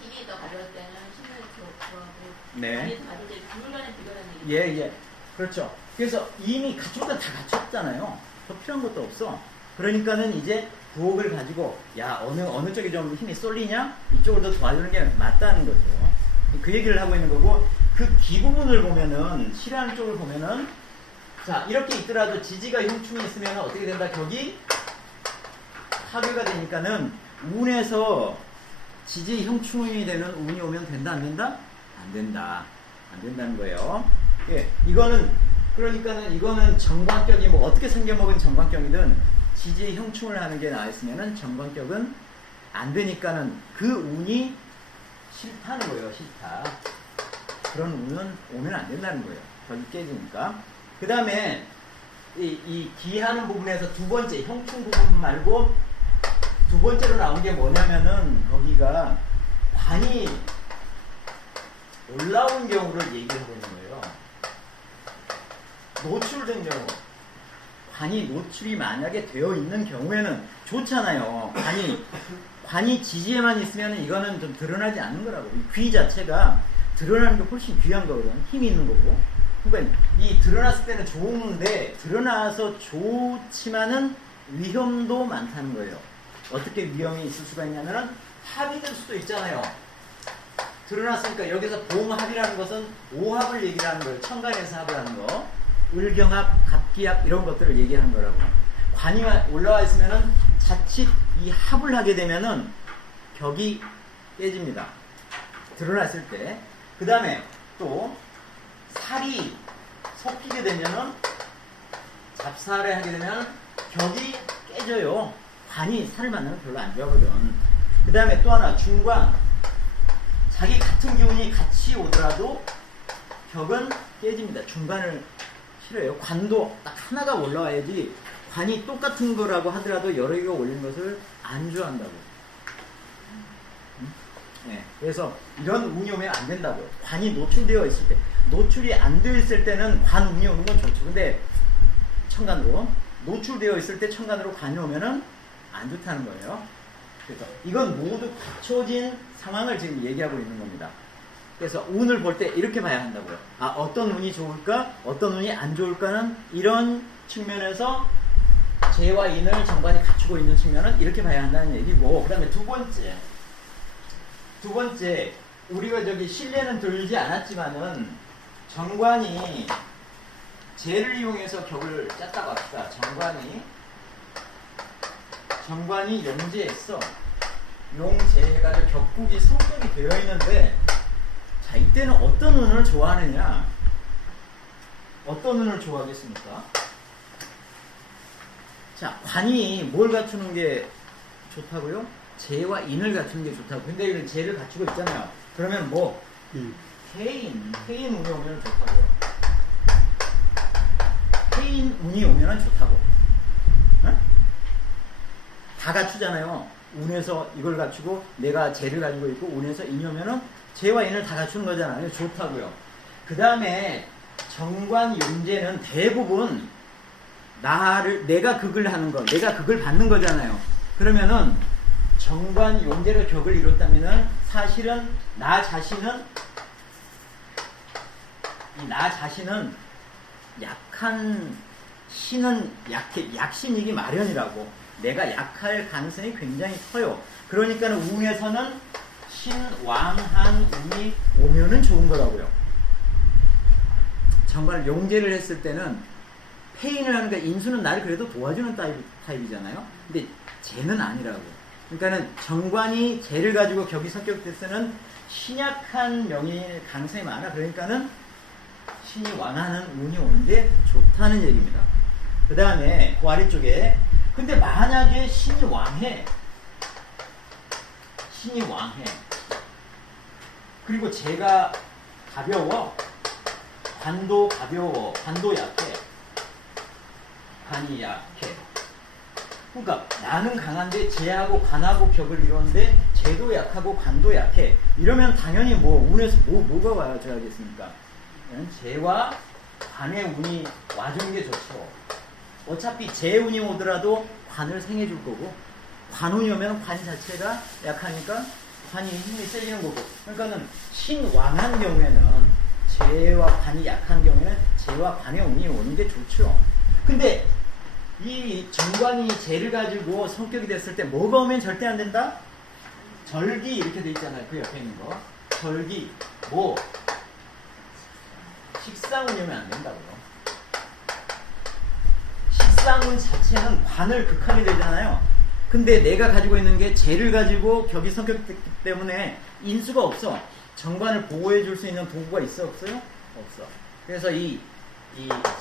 힘이 더 가벼울 때는 신을 좋아하고, 네. 관이 더 가벼울 때 둘 간의 비교라는 얘기. 예. 그렇죠. 그래서 이미 갖출 건 다 갖췄잖아요. 더 필요한 것도 없어. 그러니까는 이제 부옥을 가지고, 야, 어느 쪽에 좀 힘이 쏠리냐? 이쪽을 더 도와주는 게 맞다는 거죠. 그 얘기를 하고 있는 거고, 그 기부분을 보면은, 실하는 쪽을 보면은, 자, 이렇게 있더라도 지지가 흉충이 있으면 어떻게 된다? 격이 파괴가 되니까는 운에서 지지 흉충이 되는 운이 오면 된다, 안 된다? 안 된다. 안 된다는 거예요. 예, 그러니까는 이거는 정관격이 뭐 어떻게 생겨먹은 정관격이든 지지의 형충을 하는 게 나왔으면은 정관격은 안 되니까는 그 운이 싫다는 거예요. 싫다. 그런 운은 오면 안 된다는 거예요. 격이 깨지니까. 그 다음에 이 기하는 부분에서 두 번째 형충 부분 말고 두 번째로 나온 게 뭐냐면은, 거기가 관이 올라온 경우를 얘기하고 있는 거예요. 노출된 경우, 관이 노출이 만약에 되어 있는 경우에는 좋잖아요. 관이 지지에만 있으면 이거는 좀 드러나지 않는 거라고. 이 귀 자체가 드러나는 게 훨씬 귀한 거거든. 힘이 있는 거고. 그러니까 이 드러났을 때는 좋은데, 드러나서 좋지만은 위험도 많다는 거예요. 어떻게 위험이 있을 수가 있냐면은 합이 될 수도 있잖아요. 드러났으니까 여기서 봉합이라는 것은 오합을 얘기하는 거예요. 천간에서 합을 하는 거. 을경합, 갑기합 이런 것들을 얘기하는 거라고. 관이 올라와 있으면은 자칫 이 합을 하게 되면은 격이 깨집니다. 드러났을 때. 그 다음에 또 살이 섞이게 되면은 잡살을 하게 되면 격이 깨져요. 관이 살을 만나면 별로 안 좋아하거든. 그 다음에 또 하나 중관. 자기 같은 기운이 같이 오더라도 격은 깨집니다. 중관을 싫어해요. 관도 딱 하나가 올라와야지 관이 똑같은 거라고 하더라도 여러 개가 올린 것을 안 좋아한다고. 네, 그래서 이런 운이 오면 안 된다고요. 관이 노출되어 있을 때. 노출이 안 되어 있을 때는 관 운이 오는 건 좋죠. 근데 천간으로 노출되어 있을 때 천간으로 관이 오면은 안 좋다는 거예요. 그래서 이건 모두 갖춰진 상황을 지금 얘기하고 있는 겁니다. 그래서 운을 볼 때 이렇게 봐야 한다고요. 아, 어떤 운이 좋을까? 어떤 운이 안 좋을까는 이런 측면에서 재와 인을 정관이 갖추고 있는 측면은 이렇게 봐야 한다는 얘기고, 그 다음에 두 번째, 우리가 저기 신뢰는 들지 않았지만은 정관이 재를 이용해서 격을 짰다고 합시다. 정관이 용재했어. 용재 해가지고 격국이 성격이 되어 있는데, 자, 이때는 어떤 운을 좋아하느냐? 어떤 운을 좋아하겠습니까? 자, 관이 뭘 갖추는 게 좋다고요? 재와 인을 갖추는 게 좋다고. 근데 이건 재를 갖추고 있잖아요. 그러면 뭐? 해인 운이 오면 좋다고요. 해인 운이 오면 좋다고. 응? 다 갖추잖아요. 운에서 이걸 갖추고 내가 재를 가지고 있고 운에서 인이 오면은 재와 인을 다 갖추는 거잖아요. 좋다고요. 그 다음에 정관 용재는 대부분 내가 극을 하는 거, 내가 극을 받는 거잖아요. 그러면은 정관 용재로 격을 이뤘다면은 사실은 나 자신은 약한 신은 약신이기 마련이라고. 내가 약할 가능성이 굉장히 커요. 그러니까 운에서는 신왕한 운이 오면은 좋은 거라고요. 정말 용재를 했을 때는 폐인을 하니까 인수는 나를 그래도 도와주는 타입이잖아요. 근데 재는 아니라고. 그러니까는 정관이 재를 가지고 격이 성격됐으면 신약한 명일 가능성이 많아. 그러니까는 신이 왕하는 운이 오는 게 좋다는 얘기입니다. 그 다음에 그 아래쪽에 근데 만약에 신이 왕해 그리고 재가 가벼워, 관도 가벼워, 관도 약해, 관이 약해. 그러니까 나는 강한데 재하고 관하고 격을 이루는데 재도 약하고 관도 약해. 이러면 당연히 뭐 운에서 뭐가 와줘야겠습니까? 재와 관의 운이 와주는 게 좋죠. 어차피 재 운이 오더라도 관을 생해줄 거고, 관 운이 오면 관 자체가 약하니까 관이 힘이 세지는 거고. 그러니까는 신왕한 경우에는 재와 관이 약한 경우에는 재와 관의 운이 오는 게 좋죠. 근데 이 정관이 재를 가지고 성격이 됐을 때 뭐가 오면 절대 안 된다? 절기 이렇게 돼 있잖아요. 그 옆에 있는 거. 절기, 뭐 식상운이 오면 안 된다고요. 식상운 자체는 관을 극하게 되잖아요. 근데 내가 가지고 있는 게 재를 가지고 격이 성격됐기 때문에 인수가 없어. 정관을 보호해 줄 수 있는 도구가 있어 없어요? 없어. 그래서 이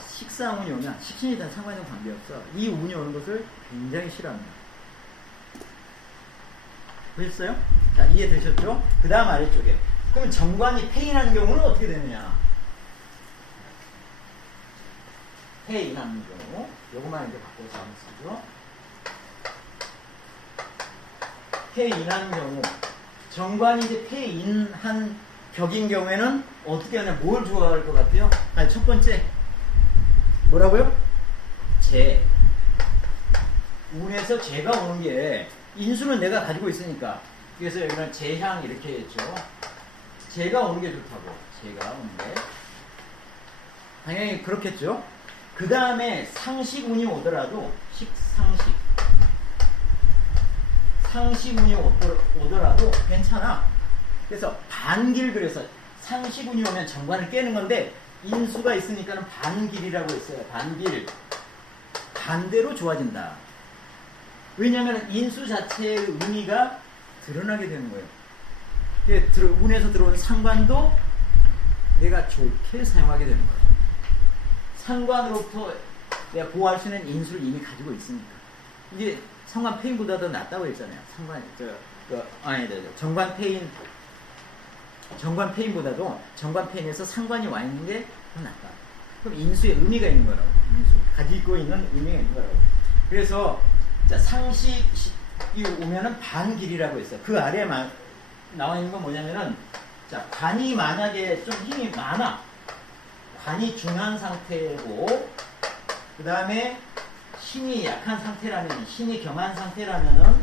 식상운이 오면 식신이든 상관이든 관계없어. 이 운이 오는 것을 굉장히 싫어합니다. 보셨어요? 자, 이해되셨죠? 그 다음 아래쪽에. 그럼 정관이 폐인하는 경우는 어떻게 되느냐? 폐인하는 경우. 요것만 이제 바꿔서 한번 쓰죠. 폐인한 경우, 정관이 이제 폐인한 격인 경우에는 어떻게 하냐, 뭘 좋아할 것 같아요? 아니, 첫 번째, 뭐라고요? 재. 운에서 재가 오는 게, 인수는 내가 가지고 있으니까. 그래서 여기는 재향 이렇게 했죠. 재가 오는 게 좋다고. 재가 오는 게. 당연히 그렇겠죠. 그 다음에 상식운이 오더라도, 상식운이 오더라도 괜찮아. 그래서 반길 그래서 상시군이 오면 정관을 깨는 건데 인수가 있으니까는 반길이라고 했어요. 반길. 반대로 좋아진다. 왜냐하면 인수 자체의 의미가 드러나게 되는 거예요. 운에서 들어오는 상관도 내가 좋게 사용하게 되는 거예요. 상관으로부터 내가 보호할 수 있는 인수를 이미 가지고 있으니까. 이게 상관 페인보다도 낫다고 했잖아요. 정관 페인보다도 정관 페인에서 상관이 와 있는 게 더 낫다. 그럼 인수의 의미가 있는 거라고. 인수. 가지고 있는 의미가 있는 거라고. 그래서 자, 상식이 오면은 반길이라고 했어요. 그 아래에 나와 있는 건 뭐냐면은 자, 관이 만약에 좀 힘이 많아. 관이 중한 상태고 그 다음에 신이 약한 상태라면, 신이 경한 상태라면은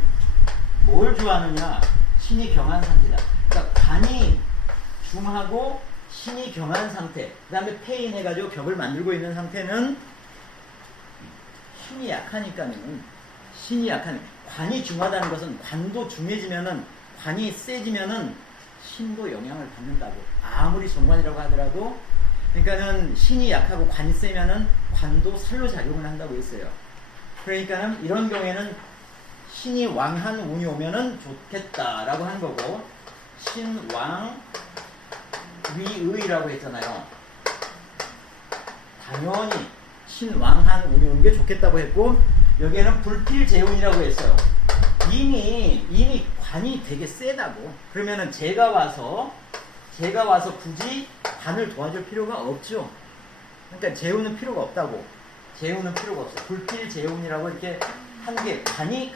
뭘 좋아하느냐? 신이 경한 상태다. 그러니까 관이 중하고 신이 경한 상태, 그 다음에 페인 해가지고 격을 만들고 있는 상태는 힘이 약하니까는, 신이 약한, 관이 중하다는 것은 관도 중해지면은, 관이 세지면은 신도 영향을 받는다고. 아무리 정관이라고 하더라도, 그러니까는 신이 약하고 관이 세면은 관도 살로 작용을 한다고 했어요. 그러니까는 이런 경우에는 신이 왕한 운이 오면은 좋겠다라고 하는 거고, 신왕 위의라고 했잖아요. 당연히 신왕한 운이 오는 게 좋겠다고 했고, 여기에는 불필재운이라고 했어요. 이미 관이 되게 세다고. 그러면은 제가 와서 굳이 관을 도와줄 필요가 없죠. 그러니까 재우는 필요가 없다고. 재우는 필요가 없어. 불필재운이라고 이렇게 한 게 관이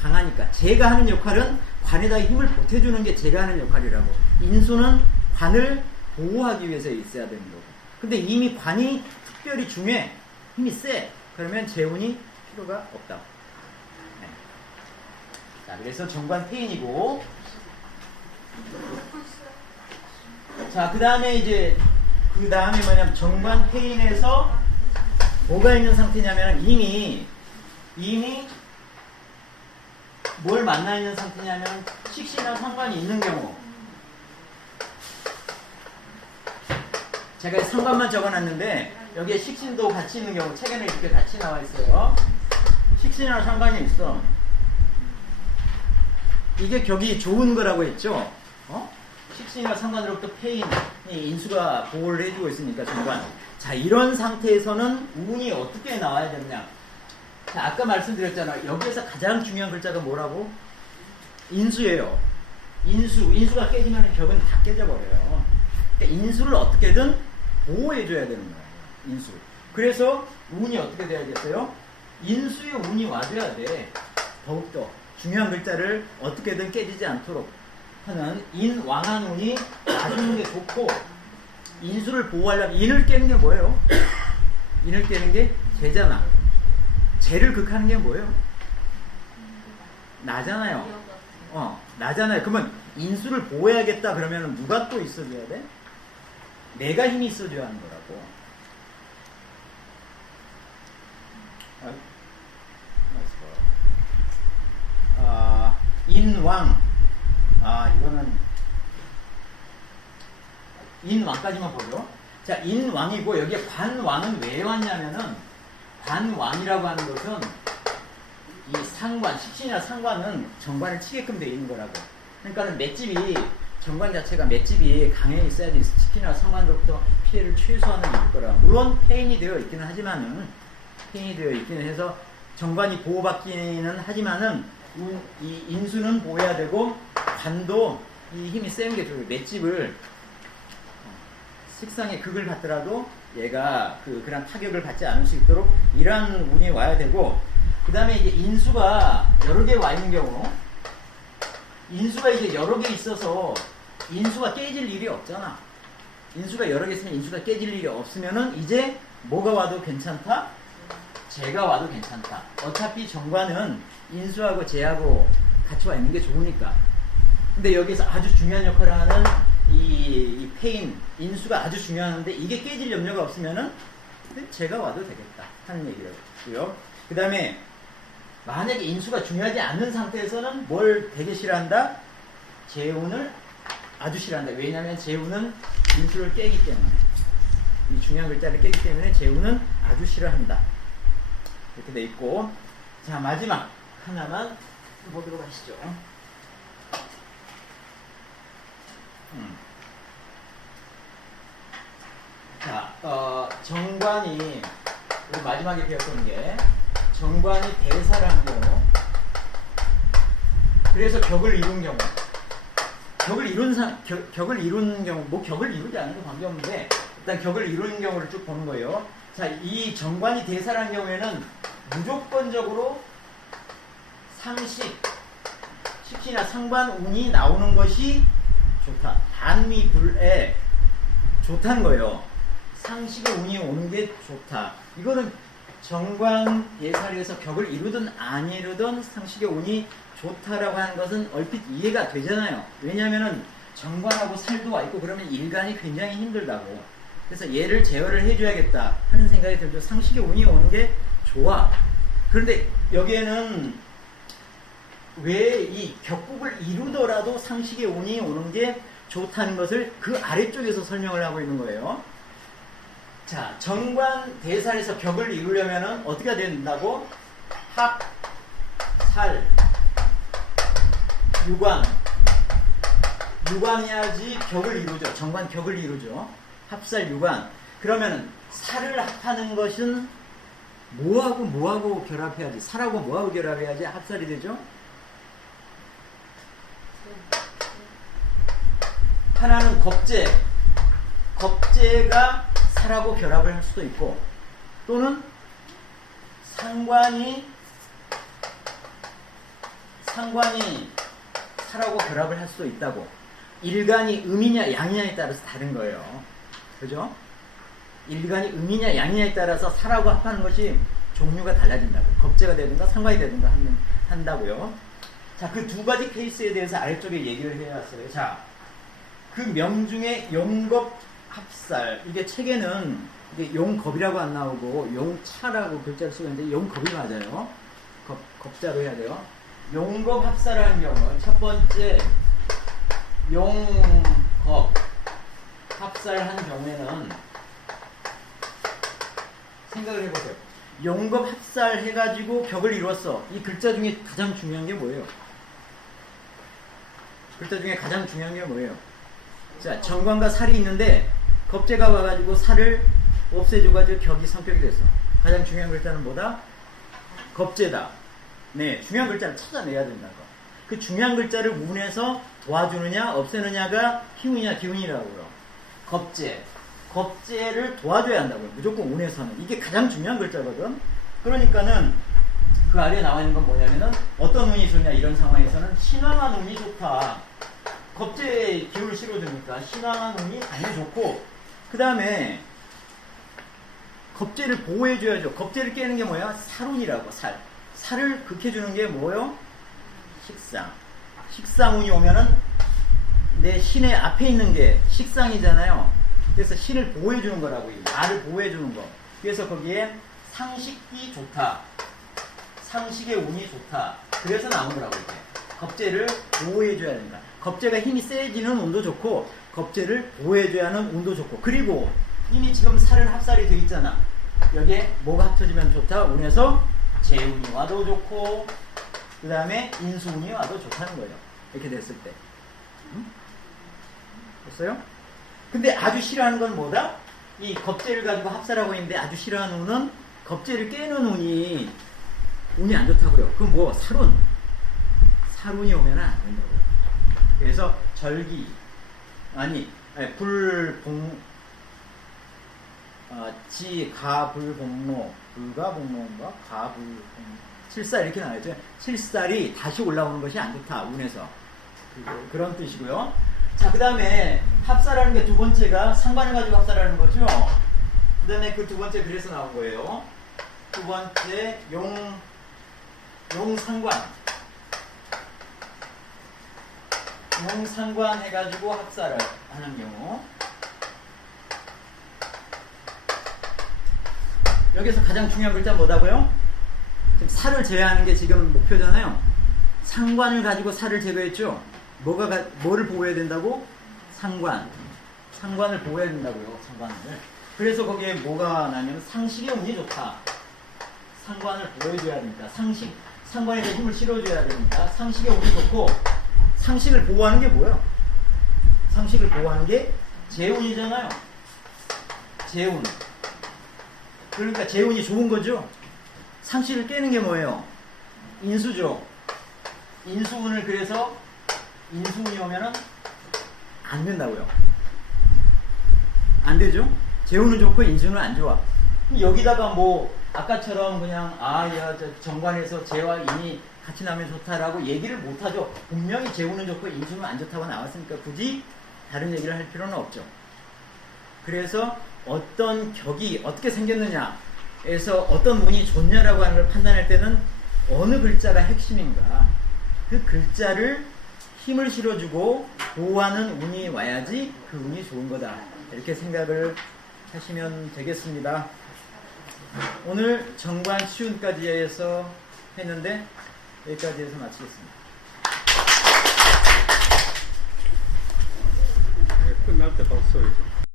강하니까. 제가 하는 역할은 관에다 힘을 보태주는 게 제가 하는 역할이라고. 인수는 관을 보호하기 위해서 있어야 되는 거고. 근데 이미 관이 특별히 중해. 힘이 세. 그러면 재운이 필요가 없다고. 네. 자, 그래서 정관 페인이고. 자, 그 다음에 뭐냐면 정관 페인에서 뭐가 있는 상태냐면 이미 뭘 만나 있는 상태냐면 식신이나 상관이 있는 경우. 제가 상관만 적어놨는데 여기에 식신도 같이 있는 경우, 책에는 이렇게 같이 나와 있어요. 식신이나 상관이 있어. 이게 격이 좋은 거라고 했죠. 식신이나 상관으로부터 페인이 인수가 보호를 해주고 있으니까 정관. 자, 이런 상태에서는 운이 어떻게 나와야 되느냐. 자, 아까 말씀드렸잖아요. 여기에서 가장 중요한 글자가 뭐라고? 인수예요. 인수가 깨지면 격은 다 깨져버려요. 그러니까 인수를 어떻게든 보호해줘야 되는 거예요. 인수. 그래서 운이 어떻게 돼야겠어요? 인수에 운이 와줘야 돼. 더욱더 중요한 글자를 어떻게든 깨지지 않도록 하는 인왕한 운이 와주는 게 좋고, 인수를 보호하려면 인을 깨는 게 뭐예요? 인을 깨는 게 재잖아. 재를 극하는 게 뭐예요? 나잖아요. 나잖아요. 그러면 인수를 보호해야겠다 그러면 누가 또 있어줘야 돼? 내가 힘이 있어줘야 하는 거라고. 인왕. 이거는 인왕까지만 보죠. 자, 인왕이고 여기에 관왕은 왜 왔냐면은, 관왕이라고 하는 것은 이 상관, 식신이나 상관은 정관을 치게끔 되어 있는 거라고. 그러니까는 맷집이, 정관 자체가 맷집이 강해 있어야지 식신이나 상관으로부터 피해를 최소한을 입을 거라. 물론 페인이 되어 있기는 하지만은, 페인이 되어 있기는 해서 정관이 보호받기는 하지만은 이 인수는 보호해야 되고, 관도 이 힘이 센 게 좋아요. 맷집을 식상의 극을 받더라도 얘가 그런 타격을 받지 않을 수 있도록 이러한 운이 와야 되고, 그 다음에 이게 인수가 여러 개 와 있는 경우, 인수가 이제 여러 개 있어서 인수가 깨질 일이 없잖아. 인수가 여러 개 있으면 인수가 깨질 일이 없으면은 이제 뭐가 와도 괜찮다? 재가 와도 괜찮다. 어차피 정관은 인수하고 재하고 같이 와 있는 게 좋으니까. 근데 여기서 아주 중요한 역할을 하는 이 페인, 인수가 아주 중요한데 이게 깨질 염려가 없으면은 재가 와도 되겠다 하는 얘기라고요. 그 다음에 만약에 인수가 중요하지 않는 상태에서는 뭘 되게 싫어한다? 재운을 아주 싫어한다. 왜냐하면 재운은 인수를 깨기 때문에, 이 중요한 글자를 깨기 때문에 재운은 아주 싫어한다. 이렇게 돼 있고, 자 마지막 하나만 보도록 하시죠. 자, 정관이 우리 마지막에 배웠던 게 정관이 대사라는 경우, 그래서 격을 이룬 경우, 격을 이룬 경우, 뭐 격을 이루지 않아도 관계없는데 일단 격을 이루는 경우를 쭉 보는 거예요. 자, 이 정관이 대사라는 경우에는 무조건적으로 상식, 식신이나 상관, 운이 나오는 것이 좋다. 단미 불에 좋다는 거예요. 상식의 운이 오는 게 좋다. 이거는 정관 대사에서 격을 이루든 안 이루든 상식의 운이 좋다라고 하는 것은 얼핏 이해가 되잖아요. 왜냐하면 정관하고 살도 와 있고 그러면 일간이 굉장히 힘들다고. 그래서 얘를 제어를 해줘야겠다 하는 생각이 들죠. 상식의 운이 오는 게 좋아. 그런데 여기에는 왜 이 격국을 이루더라도 상식의 운이 오는 게 좋다는 것을 그 아래쪽에서 설명을 하고 있는 거예요. 자, 정관 대살에서 격을 이루려면 어떻게 된다고? 합, 살, 유관. 유관해야지 격을 이루죠. 정관 격을 이루죠. 합살, 유관. 그러면 살을 합하는 것은 뭐하고 결합해야지? 살하고 뭐하고 결합해야지 합살이 되죠? 하나는 겁재. 겁재가 살하고 결합을 할 수도 있고, 또는 상관이 살하고 결합을 할 수도 있다고. 일간이 음이냐 양이냐에 따라서 다른 거예요. 그죠? 일간이 음이냐 양이냐에 따라서 살하고 합하는 것이 종류가 달라진다고. 겁재가 되든가 상관이 되든가 한다고요. 자, 그 두 가지 케이스에 대해서 아래쪽에 얘기를 해왔어요. 자, 그 명중에 용겁 합살. 이게 책에는 이게 용겁이라고 안 나오고 용차라고 글자를 쓰고 있는데 용겁이 맞아요. 겁자로 해야 돼요. 용겁 합살하는 경우, 첫 번째 용겁 합살한 경우에는 생각을 해보세요. 용겁 합살 해가지고 격을 이뤘어. 이 글자 중에 가장 중요한 게 뭐예요? 글자 중에 가장 중요한 게 뭐예요? 자, 정관과 살이 있는데 겁재가 와가지고 살을 없애줘가지고 격이 성격이 됐어. 가장 중요한 글자는 뭐다? 겁재다. 네, 중요한 글자를 찾아내야 된다고. 그 중요한 글자를 운에서 도와주느냐 없애느냐가 힘이냐 기운이라고요. 겁재. 겁재를 도와줘야 한다고요. 무조건 운에서는. 이게 가장 중요한 글자거든. 그러니까는 그 아래에 나와 있는 건 뭐냐면은 어떤 운이 좋냐 이런 상황에서는 신왕한 운이 좋다. 겁재의 기운을 실어주니까 신왕한 운이 당연히 좋고, 그 다음에 겁재를 보호해줘야죠. 겁재를 깨는 게 뭐야? 살운이라고. 살을 극해주는 게 뭐요? 식상. 식상운이 오면은 내 신의 앞에 있는 게 식상이잖아요. 그래서 신을 보호해주는 거라고. 나를 보호해주는 거. 그래서 거기에 상식이 좋다. 상식의 운이 좋다. 그래서 나온 거라고. 이렇게 겁재를 보호해줘야 된다. 겁재가 힘이 세지는 운도 좋고 겁재를 보호해줘야 하는 운도 좋고, 그리고 이미 지금 살은 합살이 돼 있잖아. 여기에 뭐가 합쳐지면 좋다? 운에서 재운이 와도 좋고 그 다음에 인수운이 와도 좋다는 거예요. 이렇게 됐을 때. 됐어요? 근데 아주 싫어하는 건 뭐다? 이 겁재를 가지고 합살하고 있는데 아주 싫어하는 운은 겁재를 깨는 운이 안 좋다고요. 그럼 뭐? 살운이 오면 안 된다고요. 그래서 절기, 가불복로, 불가복로인가? 가불복로, 칠살 이렇게 나와있죠. 칠살이 다시 올라오는 것이 안 좋다, 운에서. 그런 뜻이고요. 자, 그 다음에 합살하는 게 두 번째가 상관을 가지고 합살하는 거죠. 그 다음에 그 두 번째 그래서 나온 거예요. 두 번째 용상관. 용상관 해가지고 합살을 하는 경우, 여기서 가장 중요한 글자 뭐다고요? 지금 살을 제외하는 게 지금 목표잖아요. 상관을 가지고 살을 제거했죠. 뭐를 보호해야 된다고? 상관을 보호해야 된다고요. 상관을. 그래서 거기에 뭐가 나면 상식의 운이 좋다. 상관을 보호해줘야 됩니다. 상관에서 힘을 실어줘야 되니까 상식의 운이 좋고, 상식을 보호하는 게 뭐예요? 상식을 보호하는 게 재운이잖아요. 재운. 그러니까 재운이 좋은 거죠. 상식을 깨는 게 뭐예요? 인수죠. 인수운을 그래서 인수운이 오면은 안 된다고요. 안 되죠? 재운은 좋고 인수는 안 좋아. 여기다가 뭐 아까처럼 그냥 정관에서 재와 인이 같이 나면 좋다라고 얘기를 못 하죠. 분명히 재운은 좋고 인수는 안 좋다고 나왔으니까 굳이 다른 얘기를 할 필요는 없죠. 그래서 어떤 격이 어떻게 생겼느냐에서 어떤 운이 좋냐라고 하는 걸 판단할 때는 어느 글자가 핵심인가, 그 글자를 힘을 실어주고 보호하는 운이 와야지 그 운이 좋은 거다, 이렇게 생각을 하시면 되겠습니다. 오늘 정관 치운까지 해서 했는데 여기까지 해서 마치겠습니다. 끝날 때 박수.